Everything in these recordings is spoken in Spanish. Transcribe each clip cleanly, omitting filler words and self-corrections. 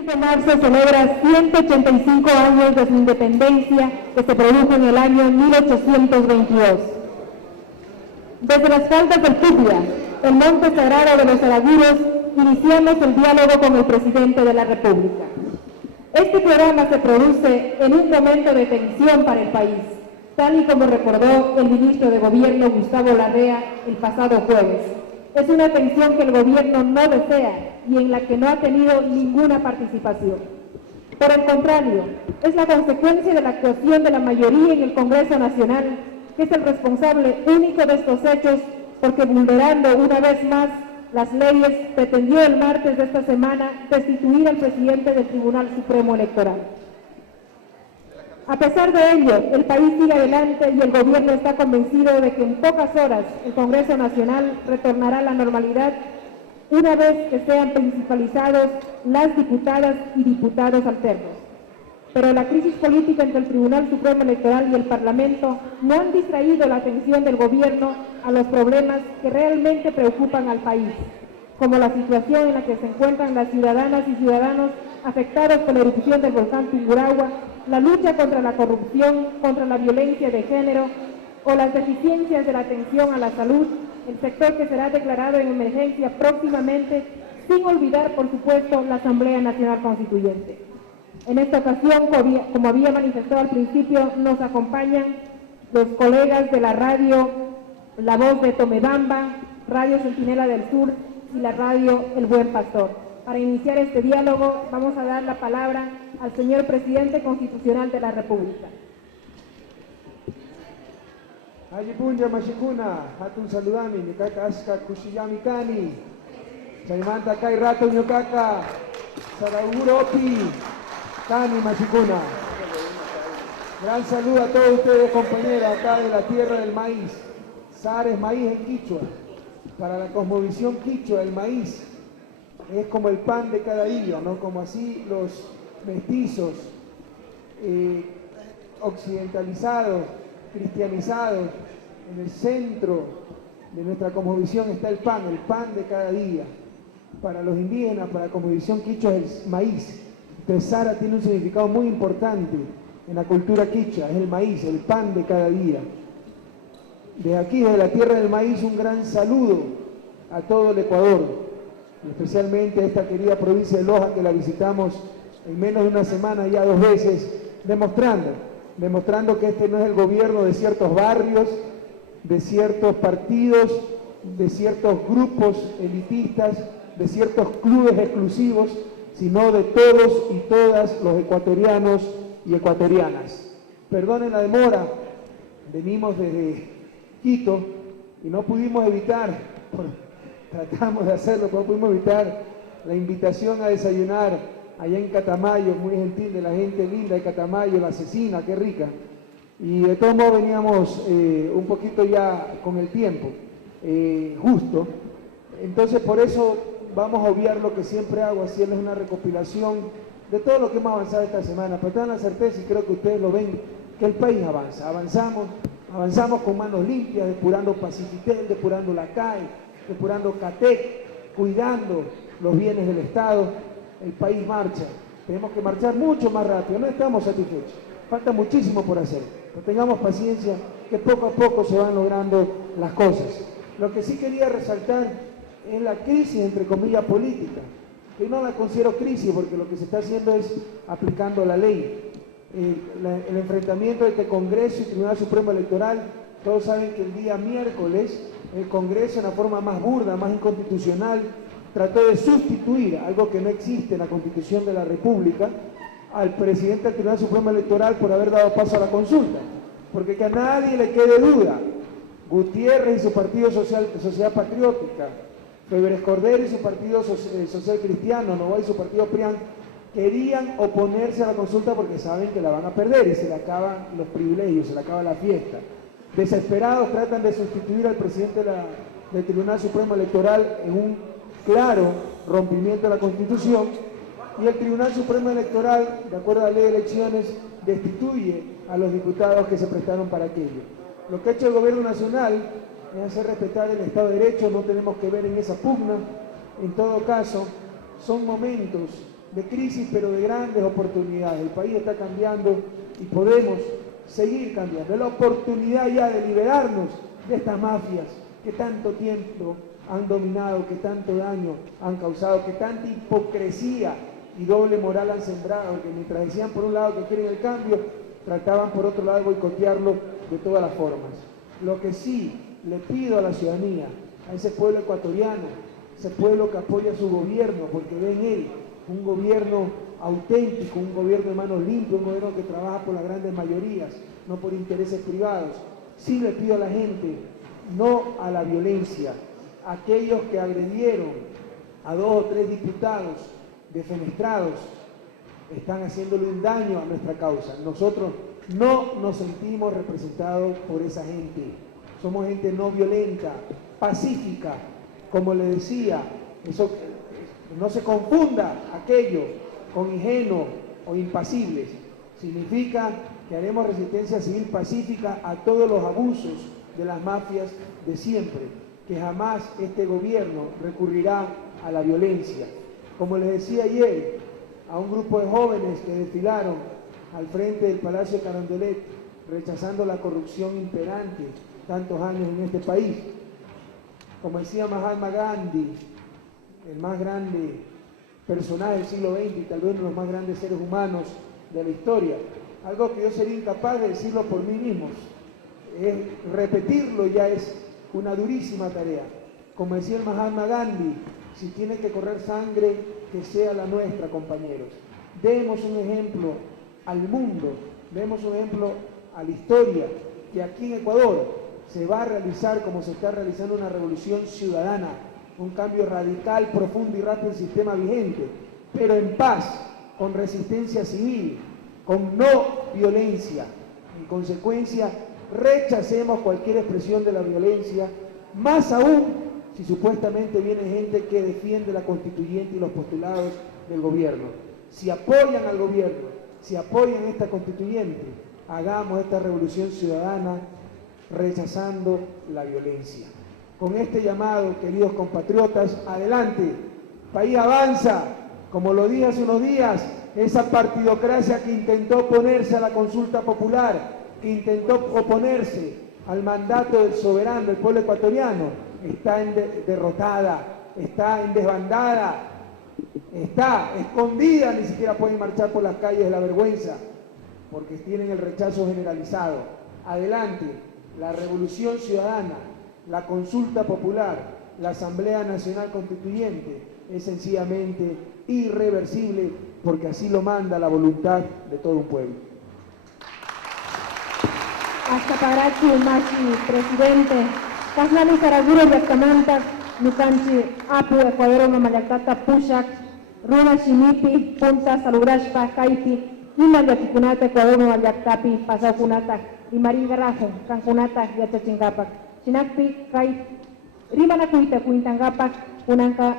6 de marzo celebra 185 años de su independencia, que se produjo en el año 1822. Desde las faldas del Tupia, el monte sagrado de los Araguros, iniciamos el diálogo con el presidente de la República. Este programa se produce en un momento de tensión para el país, tal y como recordó el ministro de Gobierno Gustavo Larrea el pasado jueves. Es una tensión que el gobierno no desea y en la que no ha tenido ninguna participación. Por el contrario, es la consecuencia de la actuación de la mayoría en el Congreso Nacional, que es el responsable único de estos hechos, porque vulnerando una vez más las leyes, pretendió el martes de esta semana destituir al presidente del Tribunal Supremo Electoral. A pesar de ello, el país sigue adelante y el gobierno está convencido de que en pocas horas el Congreso Nacional retornará a la normalidad una vez que sean principalizados las diputadas y diputados alternos. Pero la crisis política entre el Tribunal Supremo Electoral y el Parlamento no han distraído la atención del gobierno a los problemas que realmente preocupan al país, como la situación en la que se encuentran las ciudadanas y ciudadanos afectados por la erupción del volcán Tungurahua, la lucha contra la corrupción, contra la violencia de género o las deficiencias de la atención a la salud, el sector que será declarado en emergencia próximamente, sin olvidar, por supuesto, la Asamblea Nacional Constituyente. En esta ocasión, como había manifestado al principio, nos acompañan los colegas de la radio La Voz de Tomebamba, Radio Centinela del Sur y la radio El Buen Pastor. Para iniciar este diálogo, vamos a dar la palabra al señor Presidente Constitucional de la República. Hajipunja Mashikuna, hatun saludami, nyukaka aska kushiyami kani, chaimanta kai rato nyukaka, sarauropi, kani Mashikuna. Gran saludo a todos ustedes, compañeros, acá de la tierra del maíz. Sar es maíz en quichua. Para la cosmovisión quichua, el maíz es como el pan de cada día, ¿no? Como así los mestizos, occidentalizados, cristianizados, en el centro de nuestra cosmovisión está el pan de cada día. Para los indígenas, para la cosmovisión quichua es el maíz. Entonces Sara tiene un significado muy importante en la cultura quichua, es el maíz, el pan de cada día. Desde aquí, desde la tierra del maíz, un gran saludo a todo el Ecuador, especialmente a esta querida provincia de Loja, que la visitamos en menos de una semana ya 2 veces, demostrando que este no es el gobierno de ciertos barrios, de ciertos partidos, de ciertos grupos elitistas, de ciertos clubes exclusivos, sino de todos y todas los ecuatorianos y ecuatorianas. Perdonen la demora, venimos desde Quito y no pudimos evitar, tratamos de hacerlo, pero no pudimos evitar la invitación a desayunar allá en Catamayo, muy gentil de la gente linda de Catamayo, la asesina, qué rica. Y de todos modos veníamos un poquito ya con el tiempo, justo. Entonces por eso vamos a obviar lo que siempre hago, haciendo una recopilación de todo lo que hemos avanzado esta semana. Pero tengan la certeza, y creo que ustedes lo ven, que el país avanza. Avanzamos con manos limpias, depurando Pacifitel, depurando la CAE, depurando CATEC, cuidando los bienes del Estado. El país marcha. Tenemos que marchar mucho más rápido. No estamos satisfechos. Falta muchísimo por hacer. Pero tengamos paciencia, que poco a poco se van logrando las cosas. Lo que sí quería resaltar es la crisis, entre comillas, política. Que no la considero crisis, porque lo que se está haciendo es aplicando la ley. El enfrentamiento entre Congreso y Tribunal Supremo Electoral, todos saben que el día miércoles el Congreso, en la forma más burda, más inconstitucional, trató de sustituir, algo que no existe en la Constitución de la República, al presidente del Tribunal Supremo Electoral por haber dado paso a la consulta. Porque que a nadie le quede duda, Gutiérrez y su partido Sociedad Patriótica, Febres Cordero y su partido Social Cristiano, Novoa y su partido PRIAN, querían oponerse a la consulta porque saben que la van a perder y se le acaban los privilegios, se le acaba la fiesta. Desesperados tratan de sustituir al presidente del Tribunal Supremo Electoral en un claro rompimiento de la Constitución, y el Tribunal Supremo Electoral, de acuerdo a la ley de elecciones, destituye a los diputados que se prestaron para aquello. Lo que ha hecho el Gobierno Nacional es hacer respetar el Estado de Derecho, no tenemos que ver en esa pugna. En todo caso, son momentos de crisis, pero de grandes oportunidades. El país está cambiando y podemos seguir cambiando. Es la oportunidad ya de liberarnos de estas mafias que tanto tiempo han dominado, que tanto daño han causado, que tanta hipocresía y doble moral han sembrado, porque mientras decían por un lado que quieren el cambio, trataban por otro lado de boicotearlo de todas las formas. Lo que sí le pido a la ciudadanía, a ese pueblo ecuatoriano, ese pueblo que apoya a su gobierno, porque ve en él un gobierno auténtico, un gobierno de manos limpias, un gobierno que trabaja por las grandes mayorías, no por intereses privados. Sí le pido a la gente, no a la violencia. Aquellos que agredieron a 2 o 3 diputados defenestrados están haciéndole un daño a nuestra causa. Nosotros no nos sentimos representados por esa gente. Somos gente no violenta, pacífica. Como le decía, eso, no se confunda aquello con ingenuos o impasibles. Significa que haremos resistencia civil pacífica a todos los abusos de las mafias de siempre, que jamás este gobierno recurrirá a la violencia. Como les decía ayer, a un grupo de jóvenes que desfilaron al frente del Palacio de Carondelet, rechazando la corrupción imperante tantos años en este país. Como decía Mahatma Gandhi, el más grande personaje del siglo XX y tal vez uno de los más grandes seres humanos de la historia, algo que yo sería incapaz de decirlo por mí mismo, repetirlo ya es una durísima tarea. Como decía el Mahatma Gandhi, si tiene que correr sangre, que sea la nuestra, compañeros. Demos un ejemplo al mundo, demos un ejemplo a la historia, que aquí en Ecuador se va a realizar, como se está realizando, una revolución ciudadana, un cambio radical, profundo y rápido del sistema vigente, pero en paz, con resistencia civil, con no violencia. En consecuencia, rechacemos cualquier expresión de la violencia, más aún si supuestamente viene gente que defiende la constituyente y los postulados del gobierno. Si apoyan al gobierno, si apoyan esta constituyente, hagamos esta revolución ciudadana rechazando la violencia. Con este llamado, queridos compatriotas, adelante, país avanza. Como lo dije hace unos días, esa partidocracia que intentó oponerse a la consulta popular, que intentó oponerse al mandato del soberano, del pueblo ecuatoriano, está derrotada, está en desbandada, está escondida, ni siquiera pueden marchar por las calles de la vergüenza, porque tienen el rechazo generalizado. Adelante, la revolución ciudadana, la consulta popular, la Asamblea Nacional Constituyente es sencillamente irreversible, porque así lo manda la voluntad de todo un pueblo. Hasta Parachi, Machi, presidente. Kaslani Saraguro Yactamanta, Nukanchi, Apu, Ecuador, Mamayacata, Pushak, Runa Shimipi, Punta, Salugrashpa, Kaiti, Ima Yachikunata, Ecuador, Mamayactapi, Pasakunata, Imari Garajo, Cancunata, Yachachingapak, Chinakpi, Kai, Rimana Kuita, Kuintangapak, Unanka,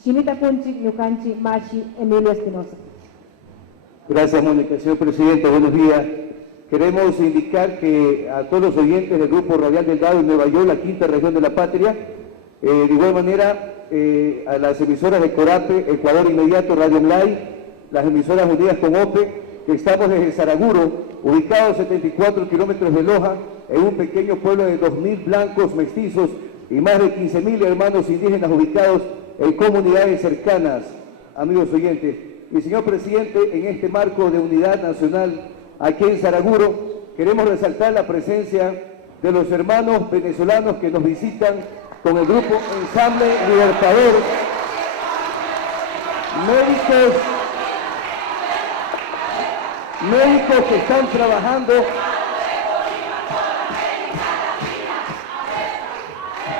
Shinita Punchi, Nukanchi, Machi, Emilio Espinosa. Gracias, Mónica. Señor presidente, buenos días. Queremos indicar que a todos los oyentes del Grupo Radial Delgado en Nueva York, la quinta región de la patria, de igual manera a las emisoras de Corape, Ecuador Inmediato, Radio Online, las emisoras unidas con OPE, que estamos desde Saraguro, ubicados a 74 kilómetros de Loja, en un pequeño pueblo de 2.000 blancos mestizos y más de 15.000 hermanos indígenas ubicados en comunidades cercanas, amigos oyentes. Y señor presidente, en este marco de unidad nacional, aquí en Saraguro, queremos resaltar la presencia de los hermanos venezolanos que nos visitan con el grupo Ensamble Libertador, médicos que están trabajando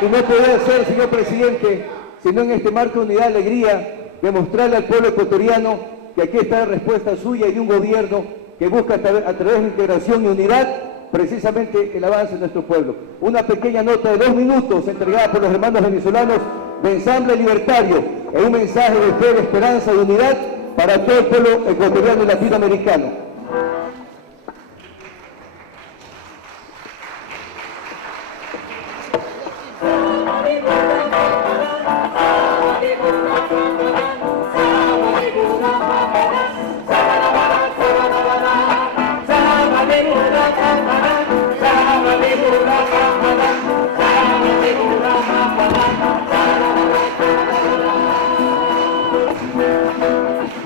y no podría ser, señor presidente, sino en este marco de unidad y alegría, demostrarle al pueblo ecuatoriano que aquí está la respuesta suya y de un gobierno que busca a través de integración y unidad precisamente el avance de nuestro pueblo. Una pequeña nota de 2 minutos entregada por los hermanos venezolanos de Ensamble Libertario, en un mensaje de fe, de esperanza y unidad para todo el pueblo ecuatoriano y latinoamericano. Sabarigura,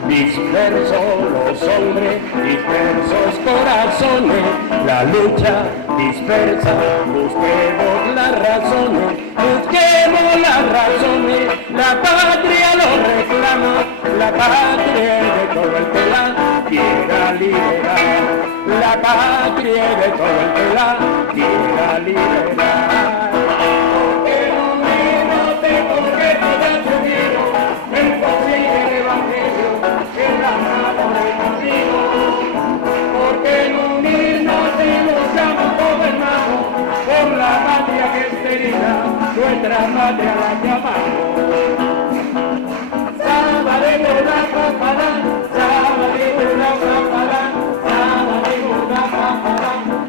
dispersos los hombres, dispersos corazones, la lucha dispersa, busquemos las razones, la patria lo reclama, la patria de todo el que la quiera liberar, la patria de todo el que la quiera liberar. Porque no menos tengo que quedar unido, el posible evangelio en la mano de conmigo. Porque no unirnos y luchamos como hermanos por la patria que es querida, nuestra patria la llamamos. Sábado la pápara, sábado la pápara, sábado la pápara,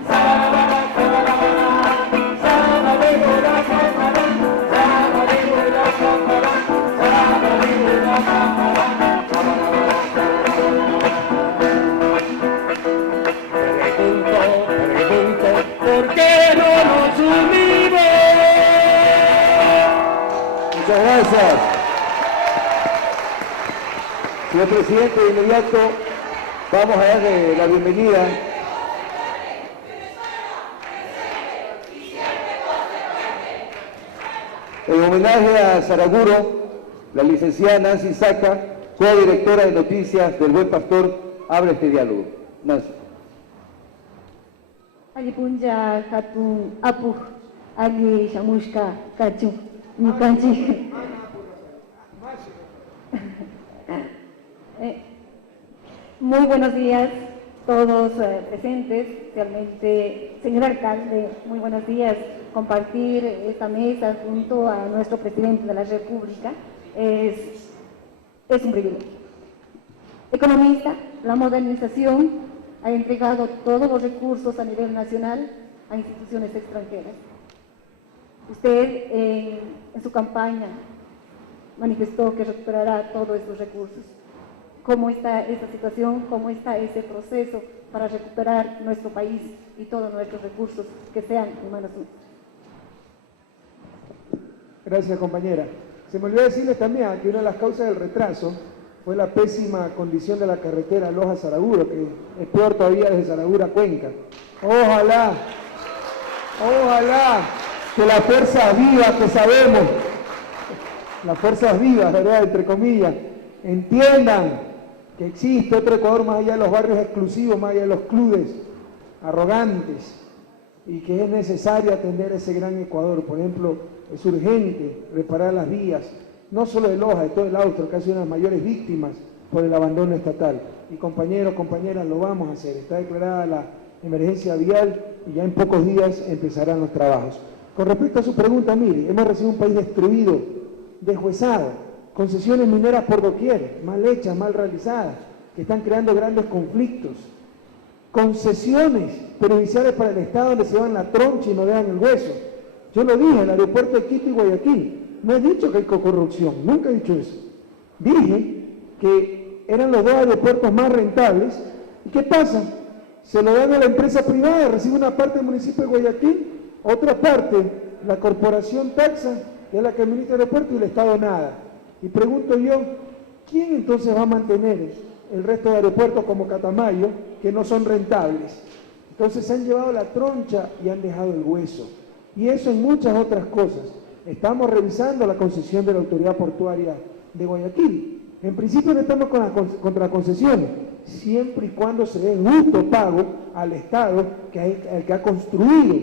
sábado la pápara, sábado la pápara, sábado la pápara, sábado la pápara. Pregunto, ¿por qué no nos unimos? Muchas gracias. Señor presidente, de inmediato vamos a darle la bienvenida en homenaje a Saraguro, la licenciada Nancy Saca, codirectora de Noticias del Buen Pastor, abre este diálogo. Nancy. Ali punja katun apu, ali shamushka kachu, nukanchi. Muy buenos días todos presentes, especialmente señor alcalde, muy buenos días. Compartir esta mesa junto a nuestro presidente de la República es un privilegio. Economista, la modernización ha entregado todos los recursos a nivel nacional a instituciones extranjeras. Usted en su campaña manifestó que recuperará todos estos recursos. ¿Cómo está esta situación? ¿Cómo está ese proceso para recuperar nuestro país y todos nuestros recursos que sean en manos nuestras? Gracias, compañera. Se me olvidó decirles también que una de las causas del retraso fue la pésima condición de la carretera Loja-Saraguro, que es peor todavía desde Saraguro a Cuenca. Ojalá que las fuerzas vivas que sabemos, las fuerzas vivas, ¿verdad?, entre comillas, entiendan que existe otro Ecuador más allá de los barrios exclusivos, más allá de los clubes arrogantes, y que es necesario atender ese gran Ecuador. Por ejemplo, es urgente reparar las vías, no solo de Loja, de todo el Austro, que ha sido una de las mayores víctimas por el abandono estatal. Y compañeros, compañeras, lo vamos a hacer. Está declarada la emergencia vial y ya en pocos días empezarán los trabajos. Con respecto a su pregunta, mire, hemos recibido un país destruido, deshuesado, concesiones mineras por doquier, mal hechas, mal realizadas, que están creando grandes conflictos. Concesiones perjudiciales para el Estado donde se van la troncha y no dejan el hueso. Yo lo dije, el aeropuerto de Quito y Guayaquil. No he dicho que hay corrupción, nunca he dicho eso. Dije que eran los dos aeropuertos más rentables. ¿Y qué pasa? Se lo dan a la empresa privada, recibe una parte del municipio de Guayaquil, otra parte la corporación Taxa, que es la que administra el aeropuerto, y el Estado nada. Y pregunto yo, ¿quién entonces va a mantener el resto de aeropuertos como Catamayo, que no son rentables? Entonces se han llevado la troncha y han dejado el hueso. Y eso en muchas otras cosas. Estamos revisando la concesión de la Autoridad Portuaria de Guayaquil. En principio no estamos contra las concesiones, siempre y cuando se dé justo pago al Estado que ha construido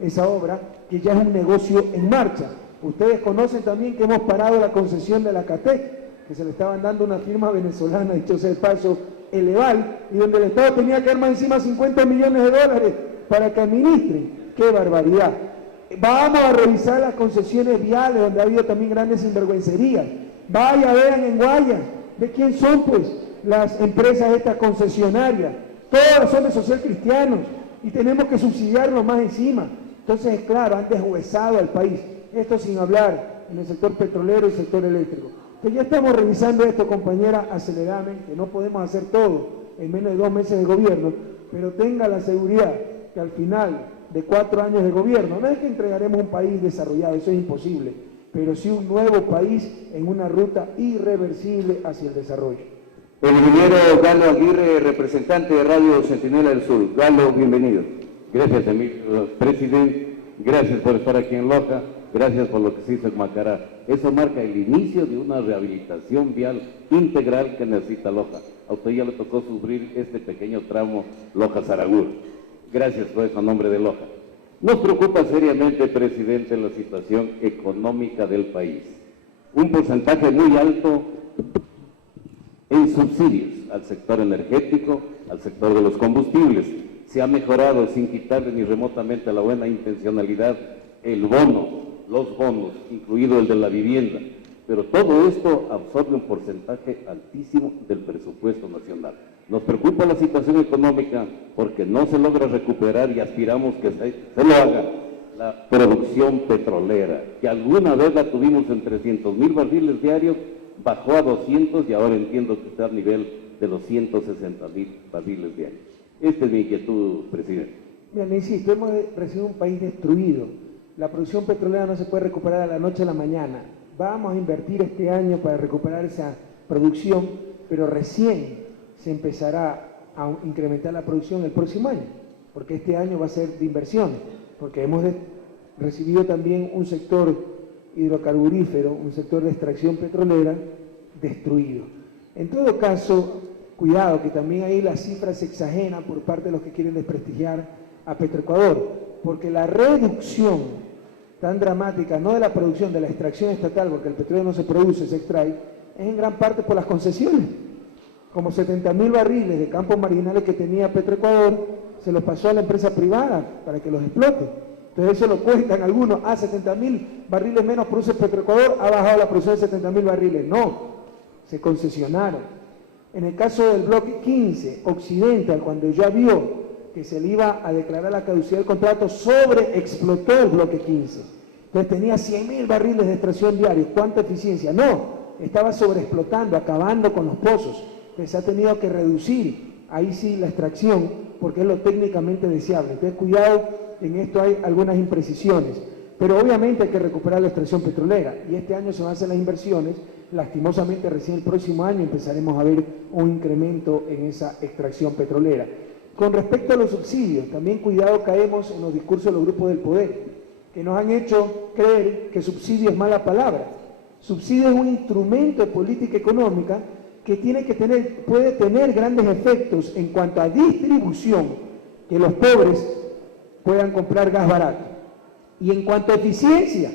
esa obra, que ya es un negocio en marcha. Ustedes conocen también que hemos parado la concesión de la CATEC, que se le estaban dando una firma venezolana, dicho sea de paso, Eleval, y donde el Estado tenía que dar más encima 50 millones de dólares para que administren. ¡Qué barbaridad! Vamos a revisar las concesiones viales, donde ha habido también grandes sinvergüencerías. Vaya, vean en Guayas, ¿de quién son pues las empresas estas concesionarias? Todas son de social cristianos y tenemos que subsidiarlos más encima. Entonces, claro, han deshuesado al país. Esto sin hablar en el sector petrolero y sector eléctrico. Que ya estamos revisando esto, compañera, aceleradamente. No podemos hacer todo en menos de 2 meses de gobierno, pero tenga la seguridad que al final de 4 años de gobierno, no es que entregaremos un país desarrollado, eso es imposible, pero sí un nuevo país en una ruta irreversible hacia el desarrollo. El ingeniero Galo Aguirre, representante de Radio Centinela del Sur. Galo, bienvenido. Gracias, Emilio, presidente. Gracias por estar aquí en Loja. Gracias por lo que se hizo en Macará. Eso marca el inicio de una rehabilitación vial integral que necesita Loja. A usted ya le tocó sufrir este pequeño tramo Loja-Zaragur. Gracias por eso, a nombre de Loja. Nos preocupa seriamente, presidente, la situación económica del país. Un porcentaje muy alto en subsidios al sector energético, al sector de los combustibles. Se ha mejorado sin quitarle ni remotamente la buena intencionalidad el bono, los bonos, incluido el de la vivienda. Pero todo esto absorbe un porcentaje altísimo del presupuesto nacional. Nos preocupa la situación económica porque no se logra recuperar y aspiramos que se lo haga la producción petrolera, que alguna vez la tuvimos en 300,000 barriles diarios, bajó a 200 y ahora entiendo que está a nivel de los 160,000 barriles diarios. Esta es mi inquietud, presidente. Mira, le insisto, hemos recibido un país destruido. La producción petrolera no se puede recuperar a la noche a la mañana. Vamos a invertir este año para recuperar esa producción, pero recién se empezará a incrementar la producción el próximo año, porque este año va a ser de inversión, porque hemos recibido también un sector hidrocarburífero, un sector de extracción petrolera destruido. En todo caso, cuidado, que también ahí las cifras se exageran por parte de los que quieren desprestigiar a Petroecuador, porque la reducción tan dramática, no de la producción, de la extracción estatal, porque el petróleo no se produce, se extrae, es en gran parte por las concesiones. Como 70,000 barriles de campos marginales que tenía Petroecuador, se los pasó a la empresa privada para que los explote. Entonces eso lo cuentan algunos, 70,000 barriles menos produce Petroecuador, ha bajado la producción de 70,000 barriles. No, se concesionaron. En el caso del bloque 15, Occidental, cuando ya vio que se le iba a declarar la caducidad del contrato, sobreexplotó el bloque 15. Entonces tenía 100,000 barriles de extracción diarios. ¿Cuánta eficiencia? No, estaba sobreexplotando, acabando con los pozos. Entonces se ha tenido que reducir, ahí sí, la extracción, porque es lo técnicamente deseable. Entonces cuidado, en esto hay algunas imprecisiones. Pero obviamente hay que recuperar la extracción petrolera, y este año se van a hacer las inversiones. Lastimosamente recién el próximo año empezaremos a ver un incremento en esa extracción petrolera. Con respecto a los subsidios, también cuidado, caemos en los discursos de los grupos del poder, que nos han hecho creer que subsidio es mala palabra. Subsidio es un instrumento de política económica que puede tener grandes efectos en cuanto a distribución, que los pobres puedan comprar gas barato, y en cuanto a eficiencia,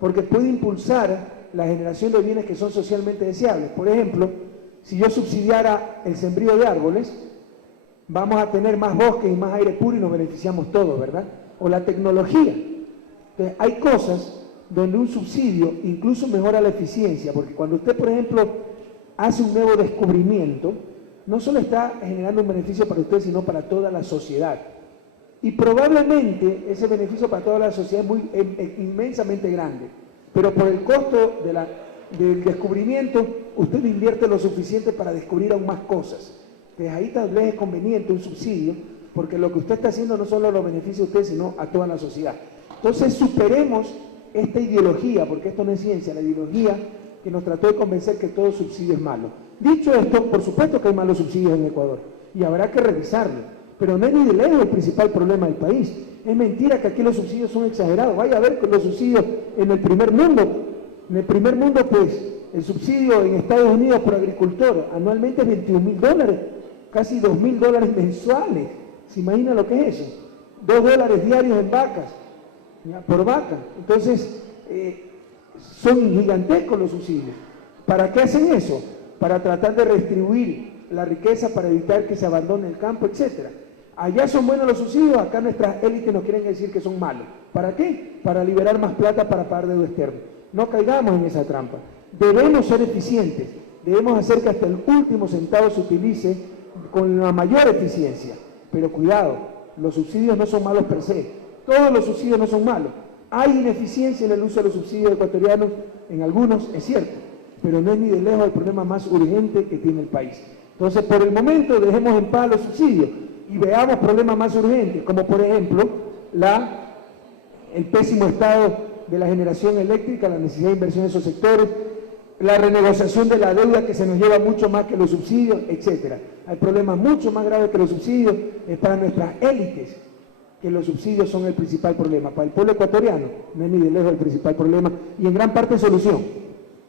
porque puede impulsar la generación de bienes que son socialmente deseables. Por ejemplo, si yo subsidiara el sembrío de árboles, vamos a tener más bosque y más aire puro y nos beneficiamos todos, ¿verdad? O la tecnología. Entonces, hay cosas donde un subsidio incluso mejora la eficiencia, porque cuando usted, por ejemplo, hace un nuevo descubrimiento, no solo está generando un beneficio para usted, sino para toda la sociedad. Y probablemente ese beneficio para toda la sociedad es inmensamente grande, pero por el costo del descubrimiento, usted invierte lo suficiente para descubrir aún más cosas. Entonces ahí tal vez es conveniente un subsidio, porque lo que usted está haciendo no solo lo beneficia a usted, sino a toda la sociedad. Entonces superemos esta ideología, porque esto no es ciencia, la ideología que nos trató de convencer que todo subsidio es malo. Dicho esto, por supuesto que hay malos subsidios en Ecuador, y habrá que revisarlo, pero no es ni de lejos el principal problema del país. Es mentira que aquí los subsidios son exagerados. Vaya a ver los subsidios en el primer mundo. En el primer mundo, pues, el subsidio en Estados Unidos por agricultor anualmente es $21,000, casi $2,000 mensuales. ¿Se imagina lo que es eso? $2 diarios en vacas, ¿ya? Por vaca. Entonces, son gigantescos los subsidios. ¿Para qué hacen eso? Para tratar de redistribuir la riqueza, para evitar que se abandone el campo, etcétera. Allá son buenos los subsidios, acá nuestras élites nos quieren decir que son malos. ¿Para qué? Para liberar más plata para pagar deuda externa. No caigamos en esa trampa. Debemos ser eficientes, debemos hacer que hasta el último centavo se utilice con la mayor eficiencia. Pero cuidado, los subsidios no son malos per se. Todos los subsidios no son malos. Hay ineficiencia en el uso de los subsidios ecuatorianos, en algunos, es cierto, pero no es ni de lejos el problema más urgente que tiene el país. Entonces, por el momento, dejemos en paz los subsidios y veamos problemas más urgentes, como por ejemplo el pésimo estado de la generación eléctrica, la necesidad de inversión en esos sectores, la renegociación de la deuda que se nos lleva mucho más que los subsidios, etcétera. Hay problemas mucho más graves que los subsidios, es para nuestras élites, que los subsidios son el principal problema. Para el pueblo ecuatoriano no es ni de lejos el principal problema y en gran parte solución.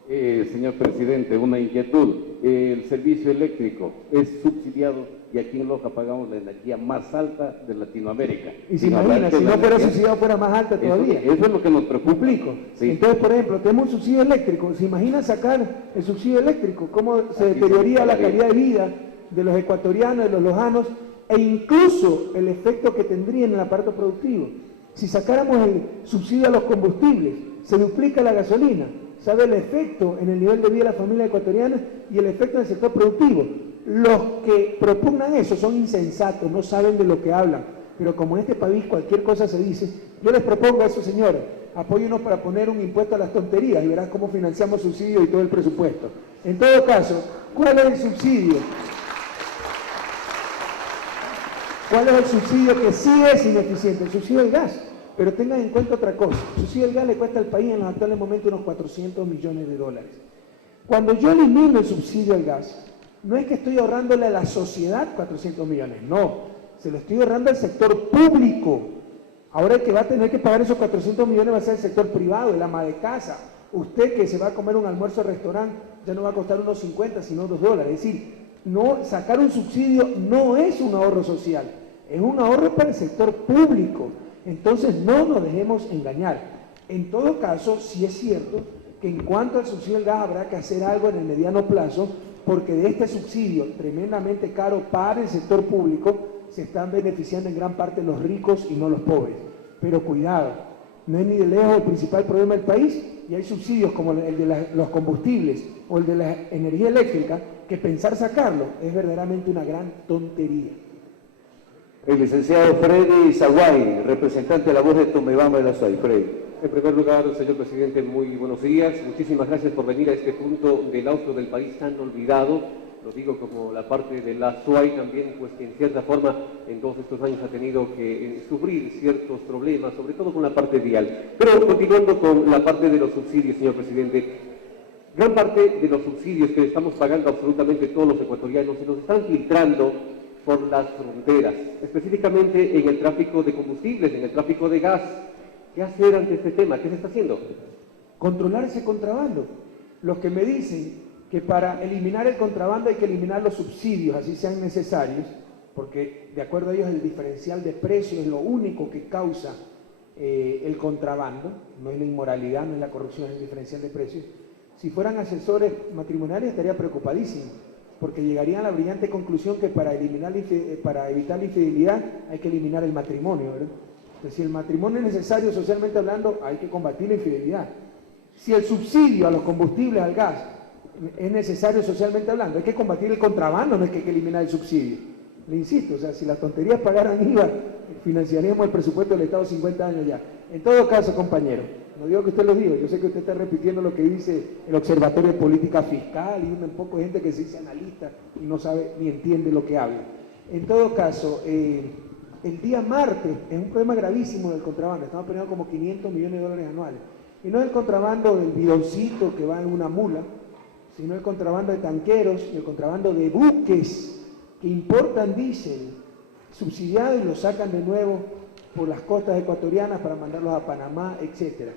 Señor presidente, una inquietud. El servicio eléctrico es subsidiado y aquí en Loja pagamos la energía más alta de Latinoamérica. Y se imagina, si no fuera subsidiado fuera más alta todavía. Eso es lo que nos preocupa. Complico. Sí. Entonces, por ejemplo, tenemos un subsidio eléctrico. ¿Se imagina sacar el subsidio eléctrico? ¿Cómo se deterioraría la calidad de vida de los ecuatorianos, de los lojanos, e incluso el efecto que tendría en el aparato productivo? Si sacáramos el subsidio a los combustibles, se duplica la gasolina. ¿Sabe el efecto en el nivel de vida de la familia ecuatoriana y el efecto en el sector productivo? Los que propugnan eso son insensatos, no saben de lo que hablan. Pero como en este país cualquier cosa se dice, yo les propongo a esos señores, apóyenos para poner un impuesto a las tonterías y verás cómo financiamos subsidios y todo el presupuesto. En todo caso, ¿cuál es el subsidio? ¿Cuál es el subsidio que sí es ineficiente? El subsidio del gas. Pero tengan en cuenta otra cosa, el subsidio del gas le cuesta al país en los actuales momentos unos 400 millones de dólares. Cuando yo elimino el subsidio al gas, no es que estoy ahorrándole a la sociedad 400 millones, no, se lo estoy ahorrando al sector público. Ahora el que va a tener que pagar esos 400 millones va a ser el sector privado, el ama de casa. Usted que se va a comer un almuerzo al restaurante ya no va a costar unos 50, sino $2. Es decir, no, sacar un subsidio no es un ahorro social, es un ahorro para el sector público. Entonces no nos dejemos engañar. En todo caso, sí es cierto que en cuanto al subsidio del gas habrá que hacer algo en el mediano plazo, porque de este subsidio tremendamente caro para el sector público se están beneficiando en gran parte los ricos y no los pobres. Pero cuidado, no es ni de lejos el principal problema del país y hay subsidios como el de los combustibles o el de la energía eléctrica que pensar sacarlo es verdaderamente una gran tontería. El licenciado Freddy Zaguay, representante de la voz de Tomebamba de la SUAY. Freddy. En primer lugar, señor presidente, muy buenos días. Muchísimas gracias por venir a este punto del auto del país tan olvidado. Lo digo como la parte de la SUAY también, pues que en cierta forma en todos estos años ha tenido que sufrir ciertos problemas, sobre todo con la parte vial. Pero continuando con la parte de los subsidios, señor presidente, gran parte de los subsidios que estamos pagando absolutamente todos los ecuatorianos se nos están filtrando por las fronteras, específicamente en el tráfico de combustibles, en el tráfico de gas. ¿Qué hacer ante este tema? ¿Qué se está haciendo? Controlar ese contrabando. Los que me dicen que para eliminar el contrabando hay que eliminar los subsidios, así sean necesarios, porque de acuerdo a ellos el diferencial de precios es lo único que causa el contrabando, no es la inmoralidad, no es la corrupción, es el diferencial de precios. Si fueran asesores matrimoniales estaría preocupadísimo, porque llegarían a la brillante conclusión que para evitar la infidelidad hay que eliminar el matrimonio, ¿verdad? Entonces, si el matrimonio es necesario socialmente hablando, hay que combatir la infidelidad. Si el subsidio a los combustibles, al gas, es necesario socialmente hablando, hay que combatir el contrabando, no es que hay que eliminar el subsidio. Le insisto, o sea, si las tonterías pagaran IVA, financiaríamos el presupuesto del Estado 50 años ya. En todo caso, compañero, no digo que usted lo diga, yo sé que usted está repitiendo lo que dice el Observatorio de Política Fiscal y un poco de gente que se dice analista y no sabe ni entiende lo que habla. En todo caso, el día martes es un problema gravísimo del contrabando, estamos perdiendo como 500 millones de dólares anuales. Y no es el contrabando del bidoncito que va en una mula, sino el contrabando de tanqueros y el contrabando de buques que importan diésel subsidiado y lo sacan de nuevo por las costas ecuatorianas para mandarlos a Panamá, etc.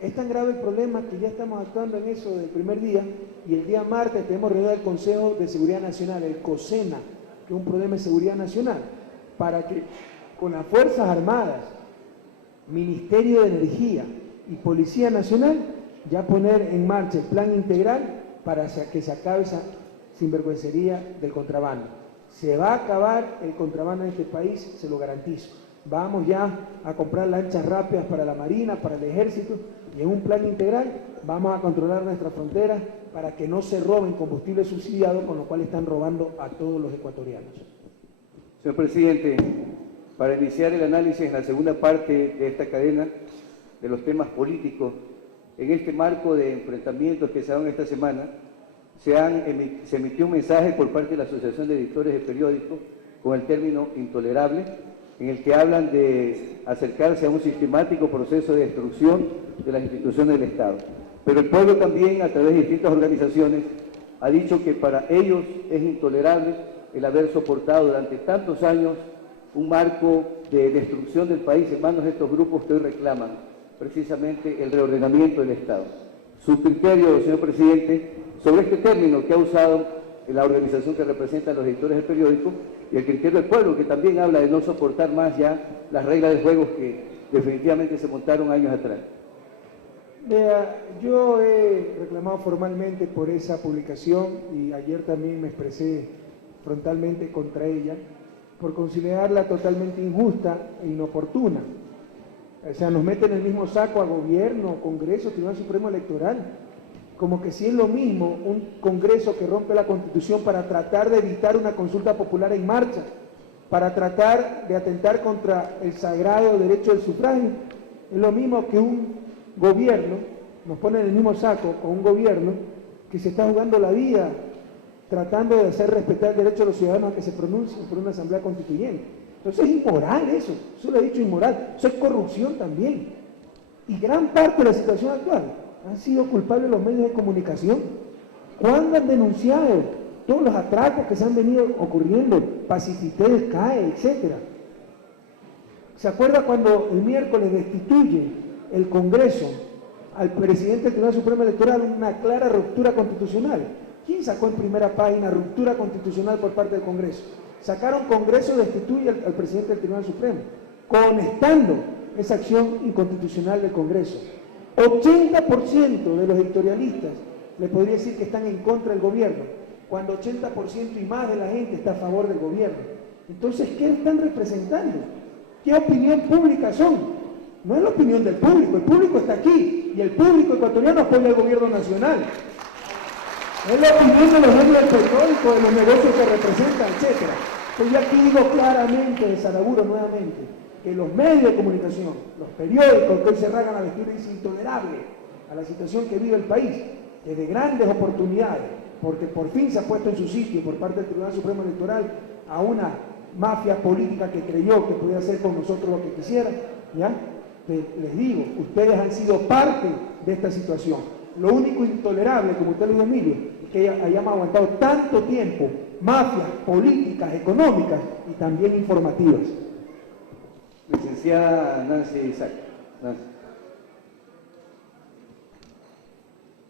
Es tan grave el problema que ya estamos actuando en eso del primer día y el día martes tenemos reunión del Consejo de Seguridad Nacional, el COSENA, que es un problema de seguridad nacional, para que con las Fuerzas Armadas, Ministerio de Energía y Policía Nacional ya poner en marcha el plan integral para que se acabe esa sinvergüencería del contrabando. Se va a acabar el contrabando en este país, se lo garantizo. Vamos ya a comprar lanchas rápidas para la Marina, para el Ejército, y en un plan integral vamos a controlar nuestras fronteras para que no se roben combustible subsidiado, con lo cual están robando a todos los ecuatorianos. Señor presidente, para iniciar el análisis en la segunda parte de esta cadena de los temas políticos, en este marco de enfrentamientos que se dan esta semana, se emitió un mensaje por parte de la Asociación de Editores de Periódicos con el término intolerable, en el que hablan de acercarse a un sistemático proceso de destrucción de las instituciones del Estado. Pero el pueblo también, a través de distintas organizaciones, ha dicho que para ellos es intolerable el haber soportado durante tantos años un marco de destrucción del país en manos de estos grupos que hoy reclaman precisamente el reordenamiento del Estado. Su criterio, señor presidente, sobre este término que ha usado la organización que representa a los editores del periódico y el criterio del pueblo, que también habla de no soportar más ya las reglas de juego que definitivamente se montaron años atrás. Vea, yo he reclamado formalmente por esa publicación y ayer también me expresé frontalmente contra ella por considerarla totalmente injusta e inoportuna. O sea, nos meten en el mismo saco a gobierno, Congreso, Tribunal Supremo Electoral, como que si es lo mismo un Congreso que rompe la Constitución para tratar de evitar una consulta popular en marcha, para tratar de atentar contra el sagrado derecho del sufragio. Es lo mismo que un gobierno, nos ponen en el mismo saco con un gobierno que se está jugando la vida tratando de hacer respetar el derecho de los ciudadanos a que se pronuncien por una asamblea constituyente. Entonces es inmoral eso lo he dicho, inmoral, eso es corrupción también. Y gran parte de la situación actual han sido culpables los medios de comunicación. ¿Cuándo han denunciado todos los atracos que se han venido ocurriendo? Pacifitel, CAE, etc. ¿Se acuerda cuando el miércoles destituye el Congreso al presidente del Tribunal Supremo Electoral? Una clara ruptura constitucional. ¿Quién sacó en primera página ruptura constitucional por parte del Congreso? Sacaron Congreso destituye al presidente del Tribunal Supremo, conectando esa acción inconstitucional del Congreso. 80% de los editorialistas le podría decir que están en contra del gobierno, cuando 80% y más de la gente está a favor del gobierno. Entonces, ¿qué están representando? ¿Qué opinión pública son? No es la opinión del público, el público está aquí y el público ecuatoriano apoya al gobierno nacional. Es la opinión de los medios del petróleo, de los negocios que representan, etc. Entonces yo aquí digo claramente, desaraburo nuevamente, que los medios de comunicación, los periódicos que hoy se rasgan a vestir, es intolerable a la situación que vive el país, que de grandes oportunidades, porque por fin se ha puesto en su sitio por parte del Tribunal Supremo Electoral a una mafia política que creyó que podía hacer con nosotros lo que quisiera, ¿ya? Les digo, ustedes han sido parte de esta situación. Lo único intolerable, como usted lo dijo, Emilio, es que hayamos aguantado tanto tiempo mafias políticas, económicas y también informativas. Licenciada Nancy Isaac. Nancy.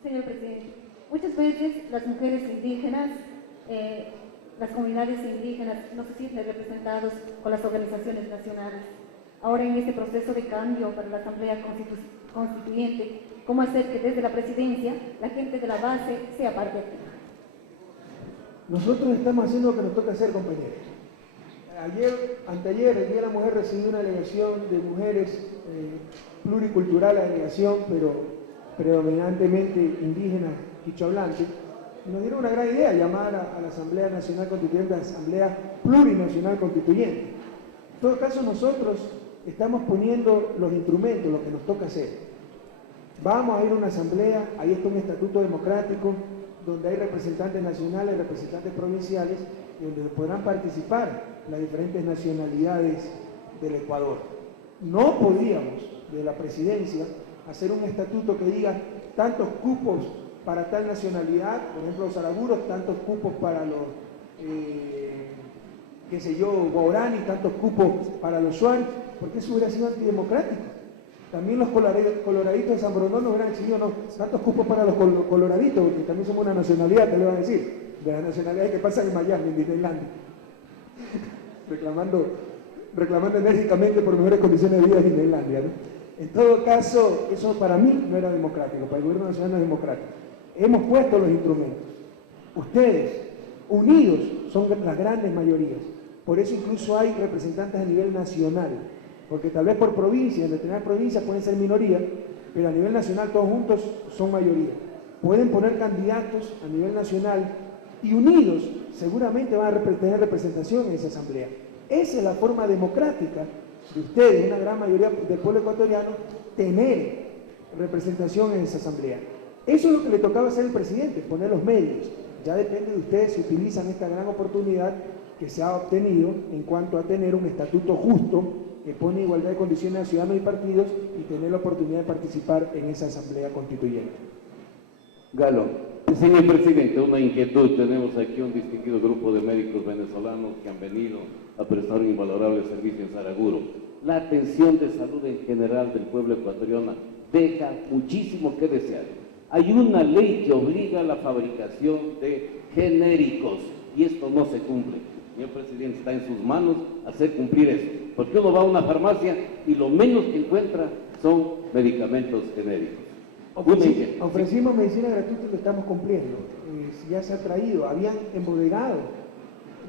Señor presidente, muchas veces las mujeres indígenas, las comunidades indígenas no se sienten representados con las organizaciones nacionales. Ahora en este proceso de cambio para la Asamblea Constituyente, ¿cómo hacer que desde la presidencia la gente de la base sea parte activa? Nosotros estamos haciendo lo que nos toca hacer, compañeros. Anteayer, el Día de la Mujer, recibí una delegación de mujeres pluricultural, la delegación, pero predominantemente indígenas, quichohablantes. Nos dieron una gran idea, llamar a la Asamblea Nacional Constituyente, a la Asamblea Plurinacional Constituyente. En todo caso, nosotros estamos poniendo los instrumentos, lo que nos toca hacer. Vamos a ir a una asamblea, ahí está un estatuto democrático, donde hay representantes nacionales, representantes provinciales, y donde podrán participar las diferentes nacionalidades del Ecuador. No podíamos, de la presidencia, hacer un estatuto que diga tantos cupos para tal nacionalidad, por ejemplo los araburos, tantos cupos para los, guaraní, tantos cupos para los shuar, porque eso hubiera sido antidemocrático. También los coloraditos de San Borondón nos hubieran exigido tantos cupos para los coloraditos, porque también somos una nacionalidad, te lo van a decir, de las nacionalidades que pasan en Miami, en Disneylandia, reclamando enérgicamente por mejores condiciones de vida en Disneylandia, ¿no? En todo caso, eso para mí no era democrático, para el gobierno nacional no es democrático. Hemos puesto los instrumentos. Ustedes, unidos, son las grandes mayorías. Por eso incluso hay representantes a nivel nacional, porque tal vez por provincia, en determinadas provincias pueden ser minoría, pero a nivel nacional todos juntos son mayoría. Pueden poner candidatos a nivel nacional y unidos seguramente van a tener representación en esa asamblea. Esa es la forma democrática de ustedes, una gran mayoría del pueblo ecuatoriano, tener representación en esa asamblea. Eso es lo que le tocaba hacer al presidente, poner los medios. Ya depende de ustedes si utilizan esta gran oportunidad que se ha obtenido en cuanto a tener un estatuto justo que pone igualdad de condiciones a ciudadanos y partidos y tener la oportunidad de participar en esa asamblea constituyente. Galo. Señor presidente, una inquietud. Tenemos aquí un distinguido grupo de médicos venezolanos que han venido a prestar un invalorable servicio en Saraguro. La atención de salud en general del pueblo ecuatoriano deja muchísimo que desear. Hay una ley que obliga a la fabricación de genéricos y esto no se cumple. Señor presidente, está en sus manos hacer cumplir eso, porque uno va a una farmacia y lo menos que encuentra son medicamentos genéricos. Ofrecimos medicina gratuita y lo estamos cumpliendo. Ya se ha traído, habían embodegado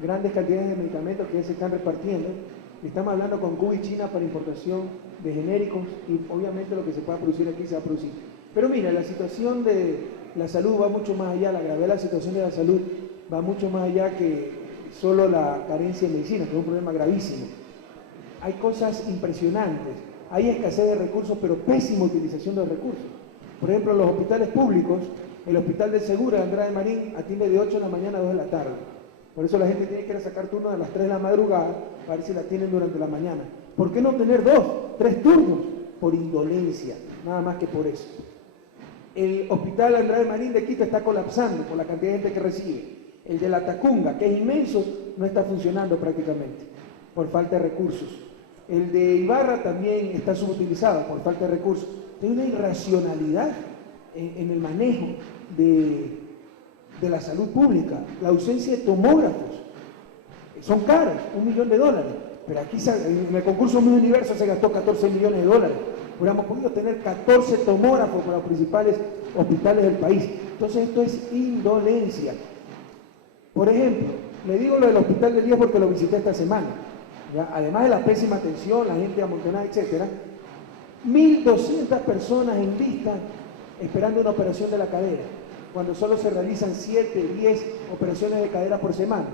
grandes cantidades de medicamentos que ya se están repartiendo. Estamos hablando con Cuba y China para importación de genéricos y obviamente lo que se pueda producir aquí se va a producir. Pero mira, la situación de la salud va mucho más allá, la gravedad de la situación de la salud va mucho más allá que solo la carencia de medicina, que es un problema gravísimo. Hay cosas impresionantes, hay escasez de recursos, pero pésima utilización de los recursos. Por ejemplo, los hospitales públicos, el Hospital del Seguro de Andrade Marín atiende de 8 de la mañana a 2 de la tarde. Por eso la gente tiene que ir a sacar turnos a las 3 de la madrugada para ver si la atienden durante la mañana. ¿Por qué no tener 2, 3 turnos? Por indolencia, nada más que por eso. El Hospital Andrade Marín de Quito está colapsando por la cantidad de gente que recibe. El de La Tacunga, que es inmenso, no está funcionando prácticamente por falta de recursos. El de Ibarra también está subutilizado por falta de recursos. Hay una irracionalidad en el manejo de la salud pública. La ausencia de tomógrafos son caros, $1 millón, pero aquí en el concurso Miss Universo se gastó $14 millones. Hubiéramos podido tener 14 tomógrafos para los principales hospitales del país. Entonces esto es indolencia. Por ejemplo, le digo lo del Hospital del 10 porque lo visité esta semana. ¿Ya? Además de la pésima atención, la gente amontonada, etc., 1.200 personas en lista esperando una operación de la cadera, cuando solo se realizan 7, 10 operaciones de cadera por semana.